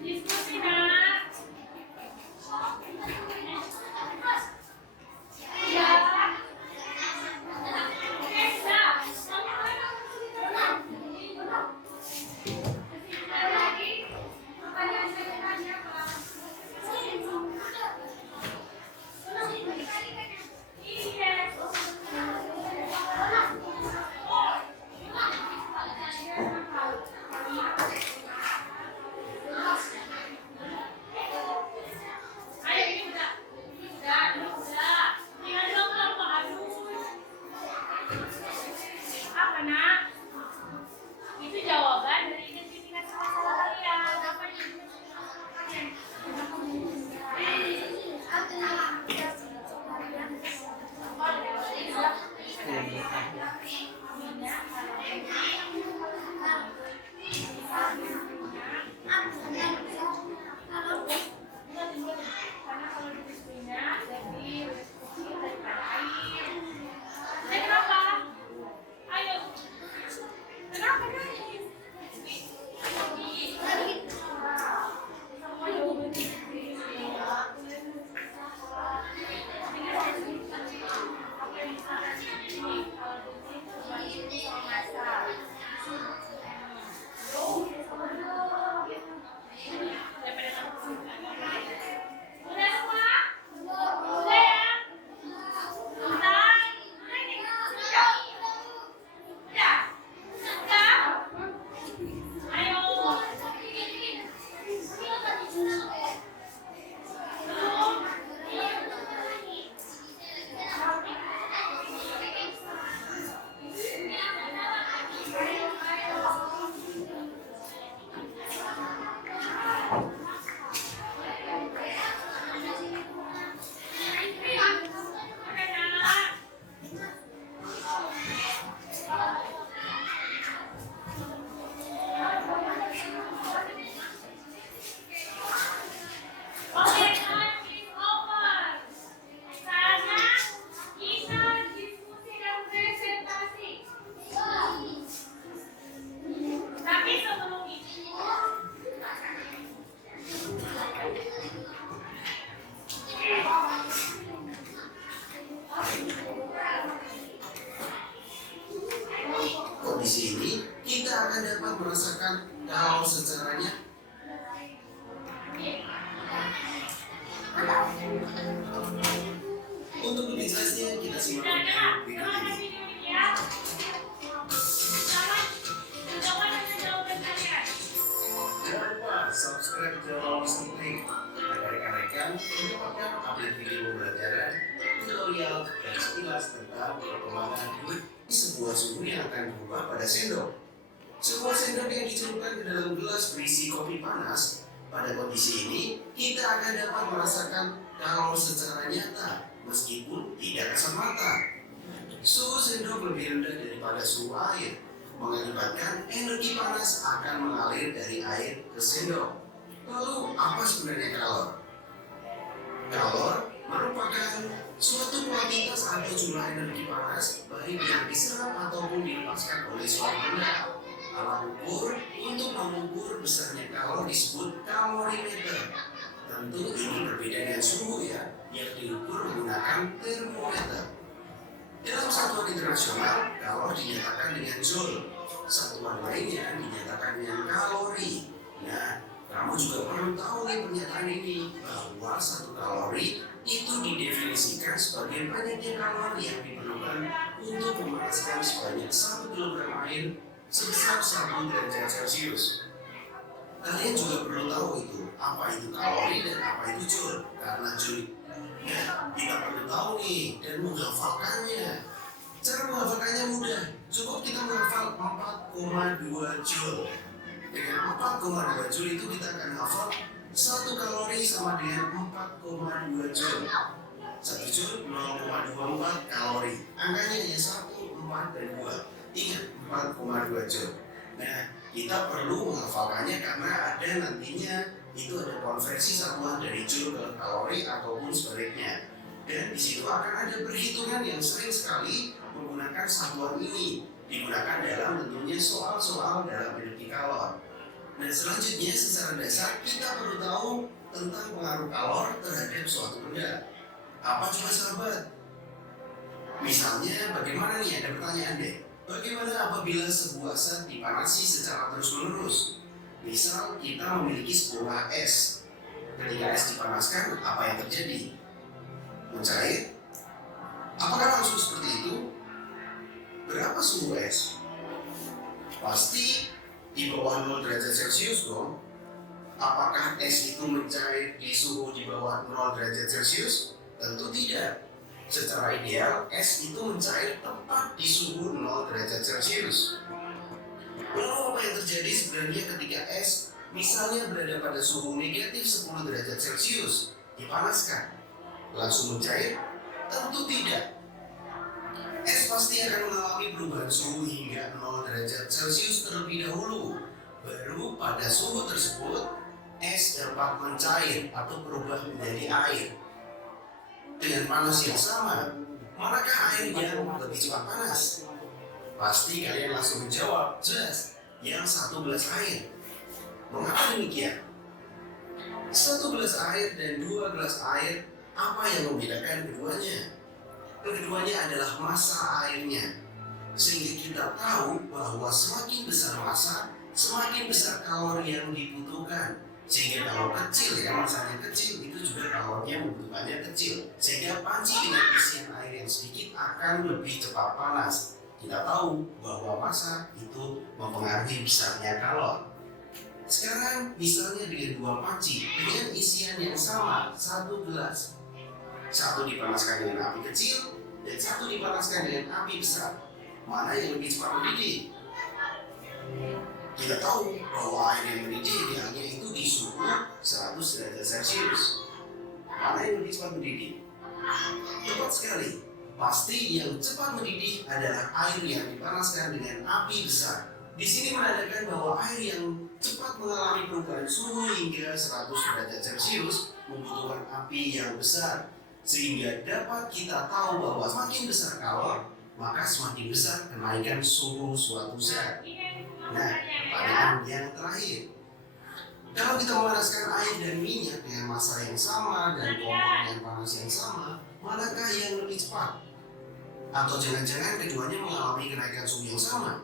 diskusi nak. Ya. Oke, sudah. Lagi. Pertanyaan saya tanya apa? Ayo ini udah. Udah. Tinggal dong kelompok adu. Apa nak? Itu jawaban dari identifikasi masalah kalian. Apa yang karena kalau diskusinya jadi diskusi daripada air. Kenapa? Ayo. Kenapa nangis? Udah semua? Udah ya? Udah? Udah? Udah? Ayo. Oke, time is over. Saatnya kita diskusi dan presentasi. Tapi sebelum itu, Kondisi ini kita akan dapat merasakan kalau secaranya dalam perkembangan liquid di sebuah suhu yang akan berubah pada sendok. Sebuah sendok yang dicelupkan ke dalam gelas berisi kopi panas, pada kondisi ini kita akan dapat merasakan kalor secara nyata meskipun tidak kasat mata. Suhu sendok lebih rendah daripada suhu air, mengakibatkan energi panas akan mengalir dari air ke sendok. Lalu apa sebenarnya kalor? Kalor merupakan suatu kuantitas atau jumlah energi panas baik yang diserap ataupun dilepaskan oleh suatu benda. Alat ukur untuk mengukur besarnya kalor disebut kalorimeter. Tentu ini berbeda dengan suhu ya, yang diukur menggunakan termometer. Dalam satuan internasional, kalor dinyatakan dengan joule. Satuan lainnya dinyatakan dengan kalori. Nah, kamu juga perlu tahu nih pernyataan ini, bahwa satu kalori itu didefinisikan sebagai banyaknya kalori yang diperlukan untuk memanaskan sebanyak 1 kg air sebesar 1 derajat Celcius. Kalian juga perlu tahu itu, apa itu kalori dan apa itu joule. Karena joule, kita perlu tahu nih dan menghafalkannya. Cara menghafalkannya mudah, cukup kita menghafal 4,2 joule. Dengan 4,2 joule itu kita akan hafal 1 kalori sama dengan 4,2 joule. 1 joule 0,24 kalori. Angkanya hanya 1, 4, dan 2. Ingat 4,2 joule. Nah, kita perlu menghafalkannya karena ada nantinya itu ada konversi satuan dari joule ke kalori ataupun sebaliknya. Dan di situ akan ada perhitungan yang sering sekali menggunakan satuan ini, digunakan dalam tentunya soal-soal dalam energi kalor. Dan selanjutnya secara dasar kita perlu tahu tentang pengaruh kalor terhadap suatu benda. Apa coba sahabat? Misalnya bagaimana nih, ada pertanyaan deh. Bagaimana apabila sebuah zat dipanasi secara terus-menerus? Misal kita memiliki sebuah es. Ketika es dipanaskan, apa yang terjadi? Mencair? Apakah langsung seperti itu? Berapa suhu es? Pasti di bawah 0 derajat Celcius dong. Apakah es itu mencair di suhu di bawah 0 derajat Celcius? Tentu tidak. Secara ideal, es itu mencair tepat di suhu 0 derajat Celcius. Lalu apa yang terjadi sebenarnya ketika es misalnya berada pada suhu negatif 10 derajat Celcius, dipanaskan? Langsung mencair? Tentu tidak. Es pasti akan mengalami perubahan suhu hingga 0 derajat Celcius terlebih dahulu. Baru pada suhu tersebut, es dapat mencair atau berubah menjadi air. Dengan panas yang sama, manakah air yang lebih cepat panas? Pasti kalian langsung menjawab, jelas, yang 1 gelas air. Mengapa demikian? 1 gelas air dan 2 gelas air, apa yang membedakan keduanya? Keduanya adalah massa airnya. Sehingga kita tahu bahwa semakin besar massa, semakin besar kalori yang dibutuhkan. Sehingga kalau kecil ya, massanya kecil, itu juga kalorinya membutuhkannya kecil. Sehingga panci dengan isian air yang sedikit akan lebih cepat panas. Kita tahu bahwa massa itu mempengaruhi besarnya kalor. Sekarang misalnya dengan 2 panci dengan isian yang sama, 1 gelas. 1 dipanaskan dengan api kecil dan 1 dipanaskan dengan api besar. Mana yang lebih cepat mendidih? Kita tahu bahwa air yang mendidih idealnya itu di suhu 100 derajat Celcius. Mana yang lebih cepat mendidih? Tepat sekali. Pasti yang cepat mendidih adalah air yang dipanaskan dengan api besar. Di sini menandakan bahwa air yang cepat mengalami perubahan suhu hingga 100 derajat Celcius membutuhkan api yang besar. Sehingga dapat kita tahu bahwa semakin besar kalor, maka semakin besar kenaikan suhu suatu zat. Nah, pertanyaan yang terakhir. Kalau kita memanaskan air dan minyak dengan massa yang sama dan komponen panas yang sama, manakah yang lebih cepat? Atau jangan-jangan keduanya mengalami kenaikan suhu yang sama?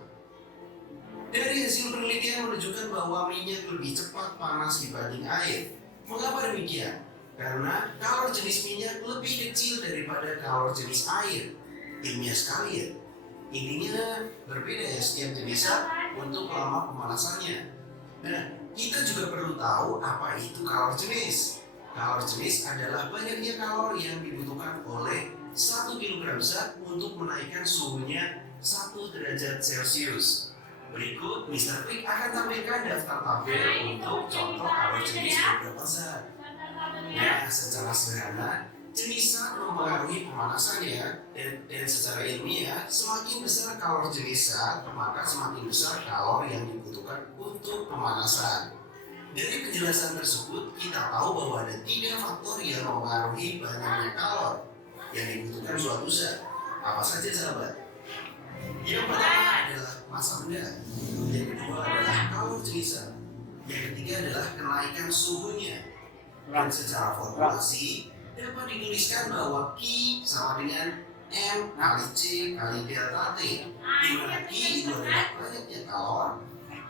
Dari hasil penelitian menunjukkan bahwa minyak lebih cepat panas dibanding air. Mengapa demikian? Karena kalor jenis minyak lebih kecil daripada kalor jenis air. Ilmiah sekali ya. Intinya berbeda ya setiap jenis zat untuk lama pemanasannya. Nah, kita juga perlu tahu apa itu kalor jenis. Kalor jenis adalah banyaknya kalor yang dibutuhkan oleh 1 kilogram zat untuk menaikkan suhunya 1 derajat Celcius. Berikut Mr. Quick akan tampilkan daftar tabel untuk contoh kalor jenis beberapa zat. Nah, secara sederhana, jenis zat mempengaruhi pemanasannya dan secara ilmiah, semakin besar kalor jenis zat, maka semakin besar kalor yang dibutuhkan untuk pemanasan. Dari penjelasan tersebut, kita tahu bahwa ada 3 faktor yang mempengaruhi banyaknya kalor yang dibutuhkan suatu zat. Apa saja sahabat? Yang pertama adalah massa benda, yang kedua adalah kalor jenis zat, yang ketiga adalah kenaikan suhunya. Dan secara formulasi dapat dituliskan bahwa Q sama dengan M kali C kali delta T, di mana Q itu adalah banyaknya kalor,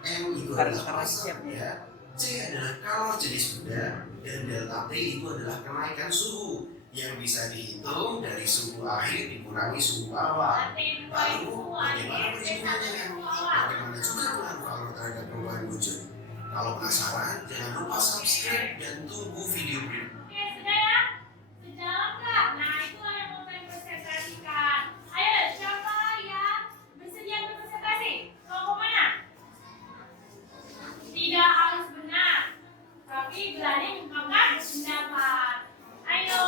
M itu adalah massa benda, C adalah kalor jenis benda, dan delta T itu adalah kenaikan suhu yang bisa dihitung dari suhu akhir dikurangi suhu awal. Lalu bagaimana perhitungannya? Bagaimana juga pengaruh kalor terhadap perubahan wujud? Kalau penasaran, jangan lupa subscribe dan tunggu video berikutnya. Oke, sudah ya? Sejalan nggak? Nah, itulah yang mau saya presentasikan. Ayo, siapa yang bersedia berpresentasi? Kelompok mana? Tidak harus benar, tapi berani mengungkapkan pendapat. Ayo,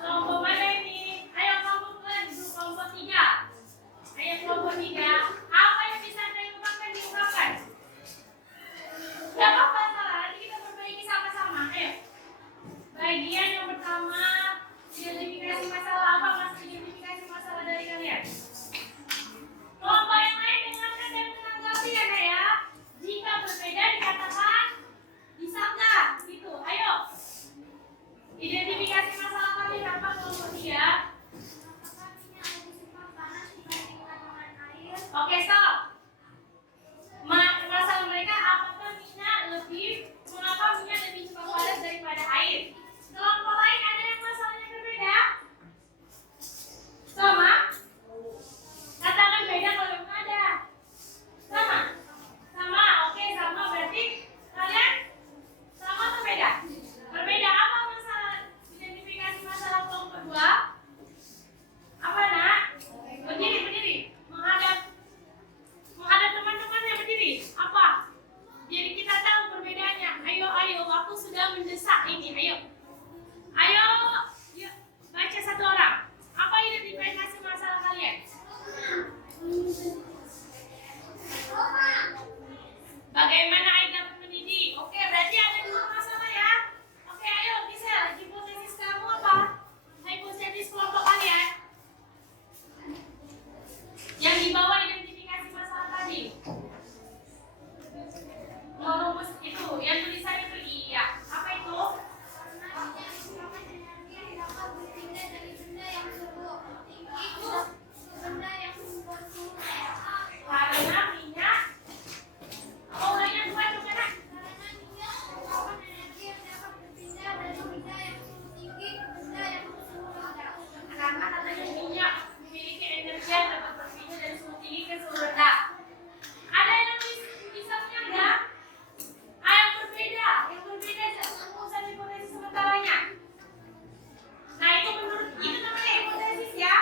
kelompok mana ini? Ayo kelompok kelompok 3. Ayo kelompok 3. Apa yang bisa saya ungkapkan diungkapkan? Gak apa-apa, salah. Nanti kita perbaiki sama-sama. Ayo. Bagian yang pertama, identifikasi masalah. Apa maksud identifikasi masalah dari kalian? Kelompok yang lain dengarkan dan menanggapi ya, Nak, ya. Jika berbeda dikatakan disangka. Gitu. Ayo. Identifikasi masalah kalian apa kelompok 3? Oke, stop. Masalah mereka apakah minyak lebih, mengapa minyak lebih cepat padat daripada air? Kelompok lain ada yang masalahnya berbeda? Sama? Katakan beda kalau memang ada. Sama? Sama, oke, sama berarti kalian sama atau beda? Berbeda. Apa masalah identifikasi masalah kelompok 2? Apa, Nak? Berdiri. Menghadap teman-temannya berdiri. Apa? Jadi kita tahu perbedaannya. Ayo, waktu sudah mendesak ini. Ayo, yuk, baca satu orang. Apa identifikasi masalah kalian? Bagaimana air dapat mendidih? Oke, berarti ada 2 masalah ya. Oke, ayo, Gisel, hipotesis kamu apa? Hipotesis kelompok kalian yang dibawa identifikasi masalah tadi. Rumus itu, yang tulisan itu iya. Apa itu? Karena minyak. Oh, banyak dua itu kan? Karena katanya minyak memiliki energi yang dapat berpindah dari suhu tinggi ke suhu rendah. Ada yang bisa enggak? Yang berbeda rumusan hipotesis sementaranya. Nah, itu namanya hipotesis ya.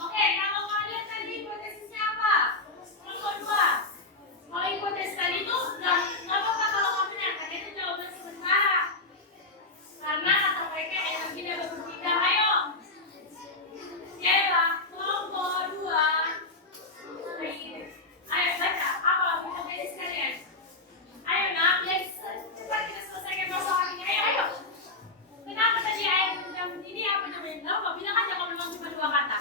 Oke, kalau kalian tadi hipotesisnya apa? Kelompok 2. Kalau hipotesis tadi itu nggak apa-apa kalau kamu benar, karena itu jawaban sementara. Karena kata mereka energi dapat berpindah. Ayo. Siapa? Kelompok 2. Ayo baca. Apa hipotesis kalian? Ayo, Nak, biar cepat kita selesaikan masalah ini. Ayo. Kenapa tadi air sudah mendidih? Apa namanya? Kenapa? Bilang aja kalau memang cuma 2 kata.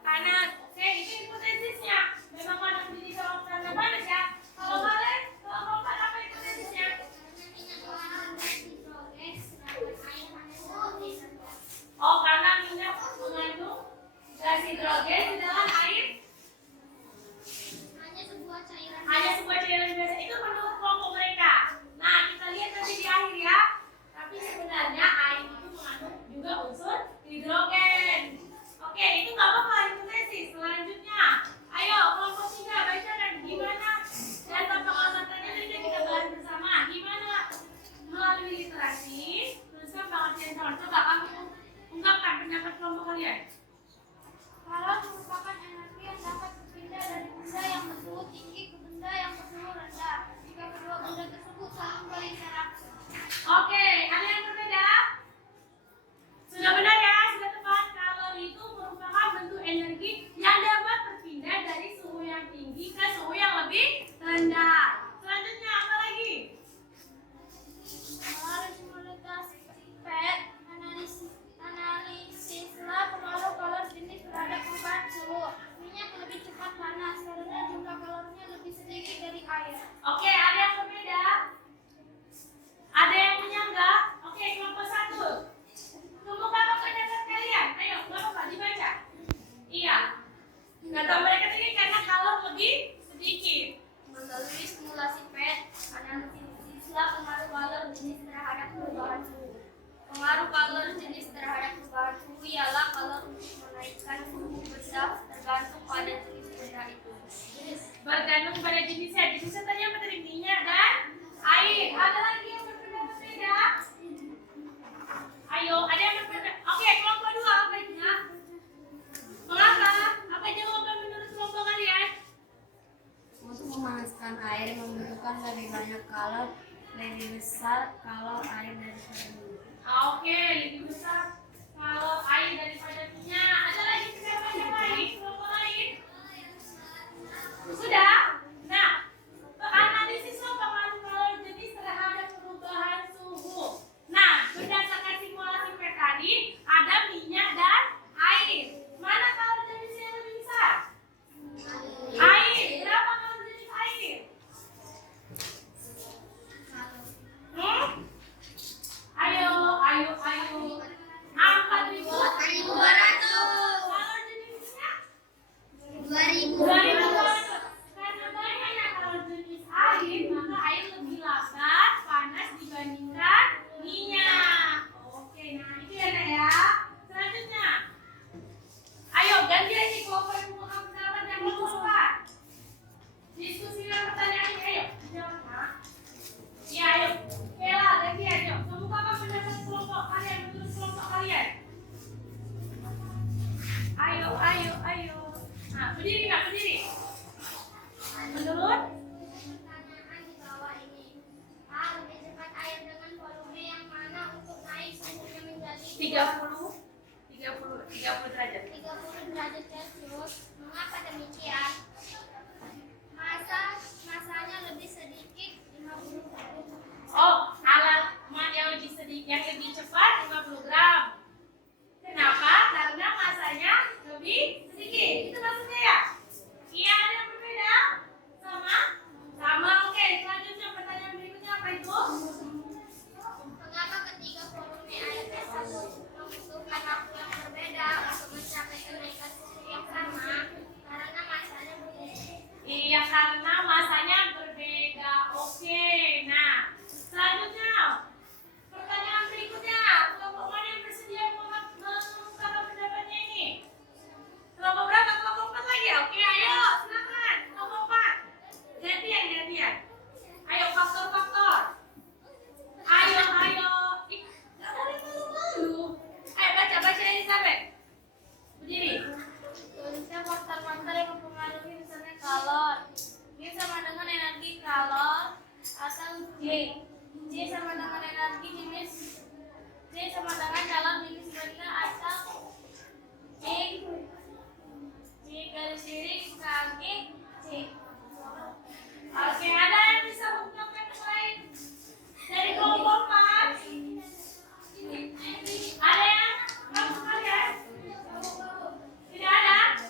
Karena oke, itu hipotesisnya. Memang panas mendidih kalau karena panas ya. Kalau kalian, kalau keempat apa hipotesisnya? Oh, karena minyak mengandung gas hidrogen di dalam air. Hanya sebuah cairan biasa. Itu menurut kelompok mereka. Nah, kita lihat nanti di akhir ya. Tapi sebenarnya air itu mengandung juga unsur hidrogen. Oke, itu nggak apa-apa hipotesis. Selanjutnya, ayo kelompok 3 baca dan gimana data pengamatannya nanti kita bahas bersama. Gimana melalui literasi, teruskan pengertian calon. Coba kamu kalau lebih besar kalau air daripada minyak. Oke, lebih besar kalau air daripada minyak. Ada lagi pendapat yang lain? Kelompok lain? Sudah? Nah, analisislah pengaruh kalor jenis terhadap perubahan suhu. Nah, berdasarkan simulasi PET tadi, ada minyak dan air. Mana kalor jenis yang lebih besar? Air. Berapa kalor jenis air? Ayo. 4.200. Kalor jenis minyak? 2.200. Karena banyaknya kalor jenis air, maka air lebih lambat panas dibandingkan minyak. Oke, nah itu ya Nak ya. Selanjutnya, ayo gantian nih kelompok yang mengungkapkan pendapat yang kelompok. Diskusikan pertanyaan ini, ayo. Jawab Nak. Ya, ayo. Kela, gantian yuk. Kemukakan pendapat kelompok kalian menurut kelompok kalian. Ayo. Nah, berdiri Nak, berdiri. Menurut Pertanyaan di bawah ini. A. Lebih cepat air dengan volume yang mana untuk naik suhunya menjadi 30 derajat. 30 derajat Celcius. Mengapa demikian? Masanya lebih sedikit 50 gram. Oh, alat yang lebih sedikit, yang lebih cepat 50 gram. Kenapa? Karena masanya lebih sedikit. Itu maksudnya ya? Iya, ada yang berbeda? Sama. Oke, selanjutnya pertanyaan berikutnya apa itu? Mengapa ketiga volume air tersebut membutuhkan waktu yang berbeda untuk mencapai kenaikan suhu yang sama? Karena masanya berbeda. Iya, karena masanya berbeda. Oke, nah selanjutnya pertanyaan berikutnya. Kelompok mana yang bersedia mengungkapkan pendapatnya ini? Kelompok berapa? Kelompok 4 lagi ya? Oke, ayo silakan. Kelompok 4. Gantian. Ayo faktor-faktor. Ayo. Ih, nggak boleh malu-malu. Ayo baca Elizabeth. Berdiri. Tulisnya faktor-faktor yang mempengaruhi misalnya kalor. Ini sama dengan energi kalor atau J. J sama dengan energi jenis. J sama dengan kalor jenis benda atau J garis miring KG C. Oke, ada yang bisa mengungkapkan yang lain dari kelompok 4? Ada yang kelompok kalian? Tidak ada?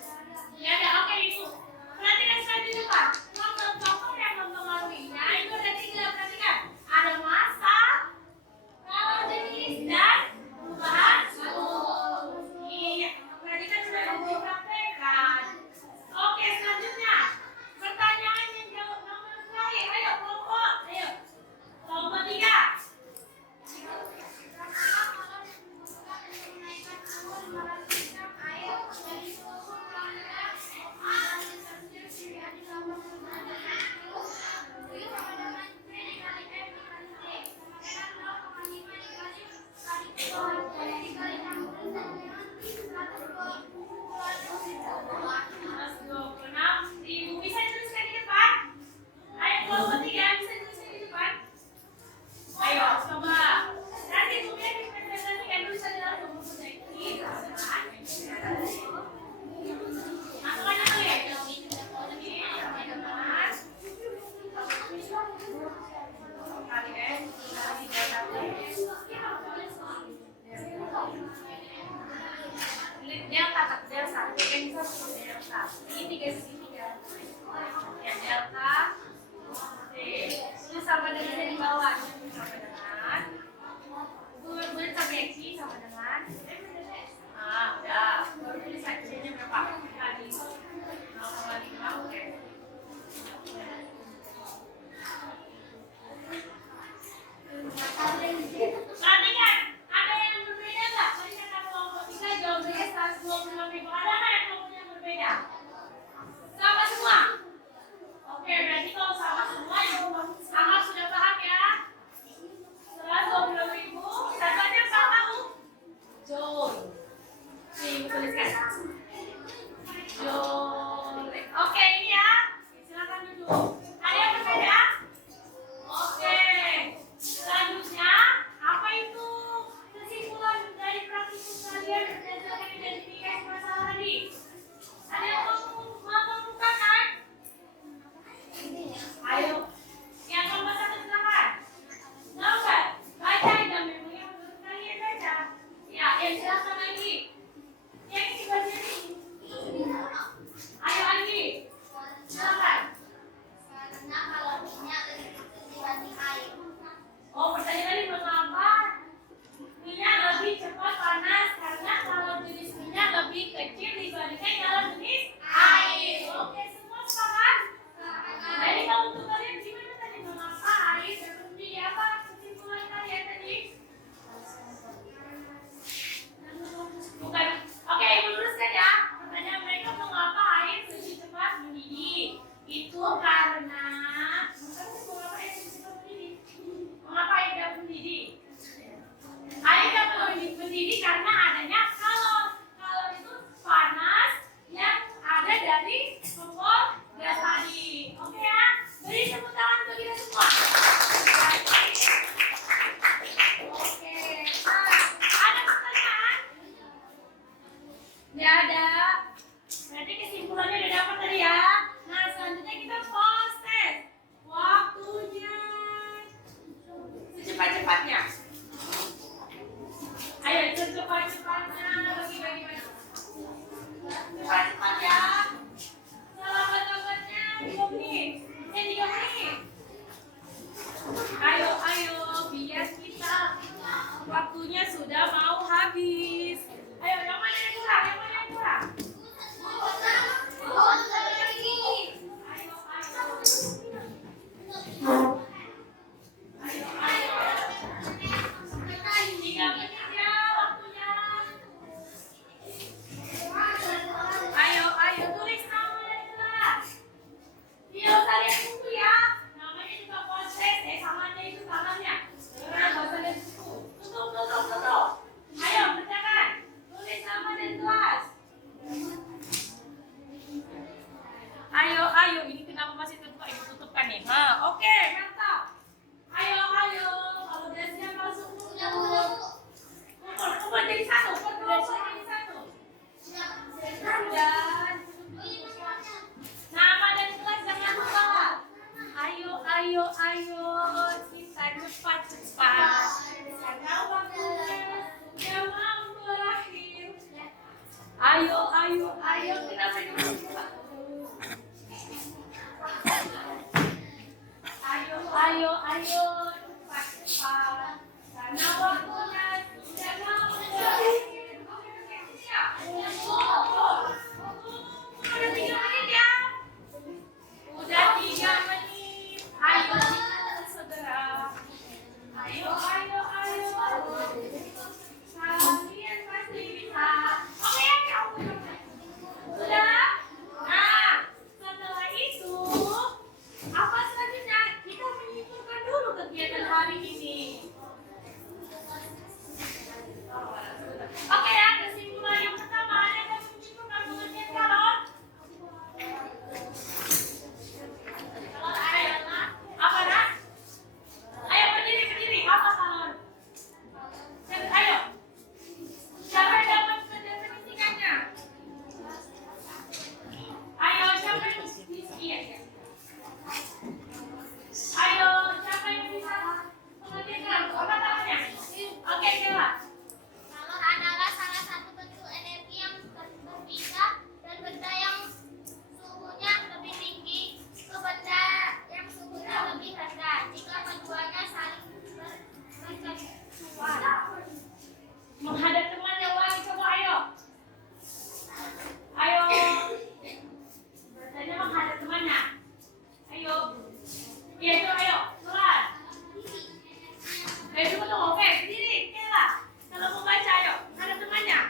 Tidak ada. Oke, Ibu. Perhatikan selanjutnya Pak. Faktor-faktor yang mempengaruhinya itu ada 3. Perhatikan. Ada massa, kalor jenis, dan perubahan suhu. Iya. Perhatikan sudah dipraktekkan. Oke, selanjutnya. Pertanyaan yang jawab nomor terakhir. Ayo kelompok. Ayo. Kelompok 3. Ibu bisa tuliskan di depan. Ayo kelompok 3 bisa tuliskan di depan. Ayo coba. Nanti kemudian dipresentasikan dulu saja langsung bukunya ini. Masukkan dulu ya. Ini sampai depan. Delta. Ini 3 segitiga. Ya delta. Ini sama dengan yang di bawah. Sama dengan bulat sampai sama dengan. Udah. Baru tulis saja berapa? Tadi 0,5. Oke. Perhatikan, ada yang berbeda nggak? Tadi kata kelompok 3 jawabannya 125.000. Ada nggak yang kelompok yang berbeda? Nah, oke, mantap. Ayo. Kalau udah siap langsung kumpul jadi satu. Kumpul jadi satu. Dan nama dan kelas jangan lupa. Ayo. Kita cepat. Karena waktunya sudah mau berakhir. Ayo. Kita berdua cepat. Ayo, cepat. Karena waktunya sudah mau berakhir. Udah 3 menit. Ayo, segera. Ayo. Kalian pasti bisa. Oke, udah. Nah, setelah itu, apa selanjutnya? Kita menyimpulkan dulu kegiatan hari ini. Oke ya, kesimpulan yang pertama ada menyimpulkan pengertian kalor. Kalor adalah apa, Nak? Ayo berdiri. Apa kalor? Ayo. Siapa yang dapat mendefinisikannya? Ayo, siapa yang iya. Ayo, siapa yang bisa pengertian kalor? Apa namanya? Oke, jelas. Kalor adalah salah satu bentuk energi yang terpisah dan benda yang suhunya lebih tinggi ke benda yang suhunya lebih rendah jika keduanya saling bersentuhan. Menghadap teman yang lain, coba ayo. Bertanya menghadap temannya. Ayo. Iya itu ayo, kelas. Tunggu. Oke, berdiri, kelas. Kalau mau baca ayo, hadap temannya.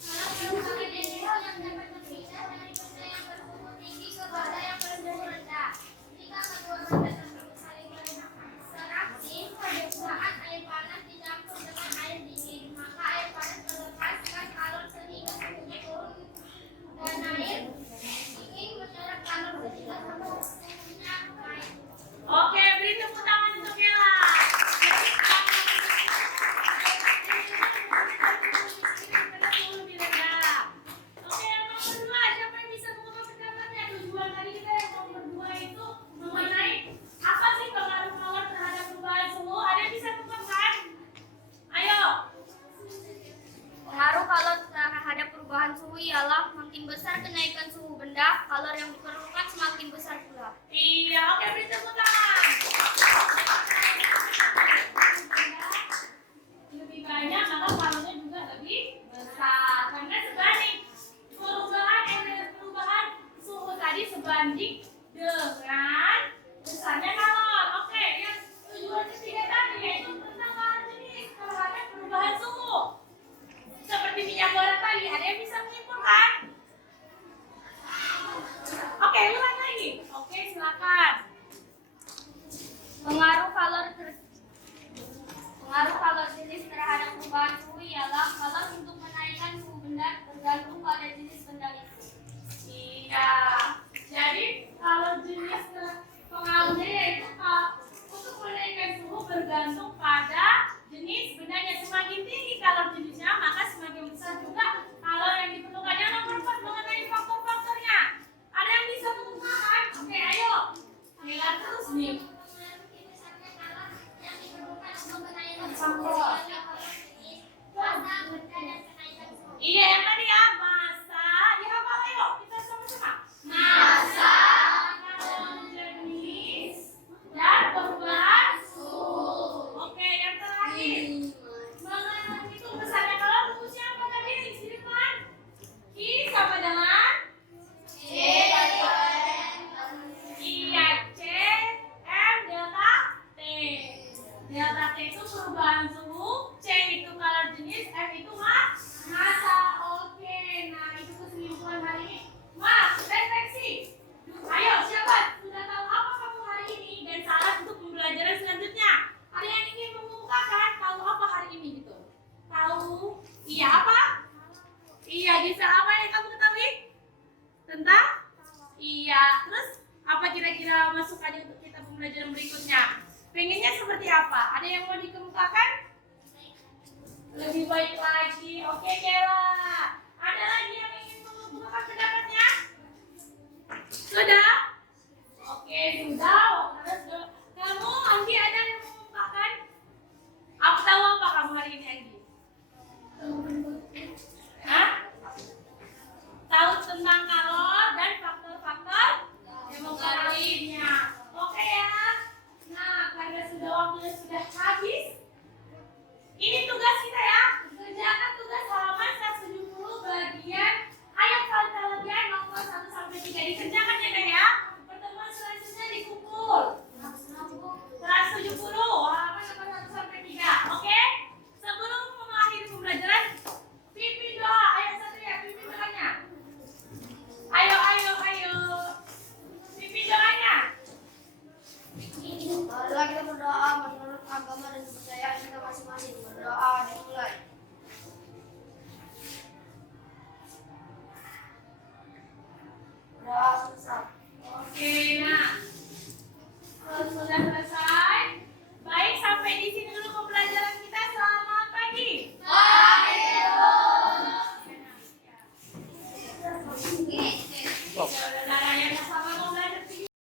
Kalor merupakan energi yang dapat terpisah dari benda yang bersuhu tinggi ke benda yang bersuhu rendah jika kedua benda tersebut saling berinteraksi. Pada saat air panas dicampur dengan air dingin, maka air panas melepaskan kalor sehingga suhunya turun dan air dingin menyerap kalor sehingga suhunya naik. Oke, beri tepuk tangan untuk kelas. Lebih rendah. Oke, yang nomor 2, siapa yang bisa mengungkap pendapatnya? Tujuan tadi kita yang nomor 2 itu mengenai apa sih pengaruh kalor terhadap perubahan suhu? Ada yang bisa mengungkapkan? Ayo. Pengaruh kalor terhadap perubahan suhu ialah makin besar kenaikan suhu benda, kalor yang diperlukan semakin besar pula. Iya, oke, beri tepuk tangan. Lebih banyak, maka kalornya juga lebih besar. Karena sebanding perubahan suhu tadi sebanding dengan besarnya kalor. Oke, yang tujuan ketiga tadi yaitu tentang kalor jenis terhadap perubahan suhu. Seperti minyak goreng tadi, ada yang bisa menyimpulkan? Oke, ulang lagi. Oke, silakan. Pengaruh kalor jenis terhadap perubahan suhu ialah kalor untuk menaikkan suhu benda tergantung pada jenis benda itu. Iya. Jadi kalau jenis pengaruhnya yaitu untuk menaikkan suhu bergantung pada jenis bendanya. Semakin tinggi kalor jenisnya, maka semakin besar juga kalor yang diperlukan. Yang nomor 4 mengenai faktor-faktornya. Ada yang bisa mengungkapkan? Oke, ayo. Lihat terus nih. Mengaruhi besarnya kalor yang diperlukan untuk menaikkan suhu Faktor. ialah kalor jenis, massa, benda, dan kenaikan suhu. Iya, yang tadi ya, massa. Dihafal ayo, kita sama-sama. Massa, kalor jenis, dan perubahan suhu. Oke, yang terakhir. Menghitung besarnya kalor rumusnya apa tadi di depan? I sama dengan iya C M delta T. Delta T itu perubahan suhu, C itu kalor jenis, M itu massa. Oke, nah itu kesimpulan hari ini. Mas, refleksi. Ayo, siapa sudah tahu apa kamu hari ini dan saran untuk pembelajaran selanjutnya? Ada yang ingin mengungkapkan tahu apa hari ini gitu? Tahu? Iya apa? Iya, Gisel, apa yang kamu ketahui? Tentang? Iya, terus Apa kira-kira masukannya untuk kita pembelajaran berikutnya? Pengennya seperti apa? Ada yang mau dikemukakan? Lebih baik lagi. Oke, Kela. Ada lagi yang ingin mengemukakan pendapatnya? Sudah? Oke, sudah. Kamu, Anggi, ada yang mengemukakan? Aku tahu apa kamu hari ini, Anggi? Hah? Tahu tentang kalor dan faktor-faktor demokrasinya. Oke ya. Nah, karena waktunya sudah habis, ini tugas kita ya. Kerjakan tugas halaman 170 bagian ayat kalian nomor 1 sampai 3. Dikerjakan ya, Kak ya. Pertemuan selanjutnya dikumpul 170 halaman nomor 1 sampai 3. Oke? Sebelum mengakhiri pembelajaran, pimpin doa ayat 1 ya. Pimpin doanya. Ayo. Pimpin doanya. Marilah kita berdoa menurut agama dan kepercayaan kita masing-masing. Berdoa dimulai. Berdoa selesai. Oke, nah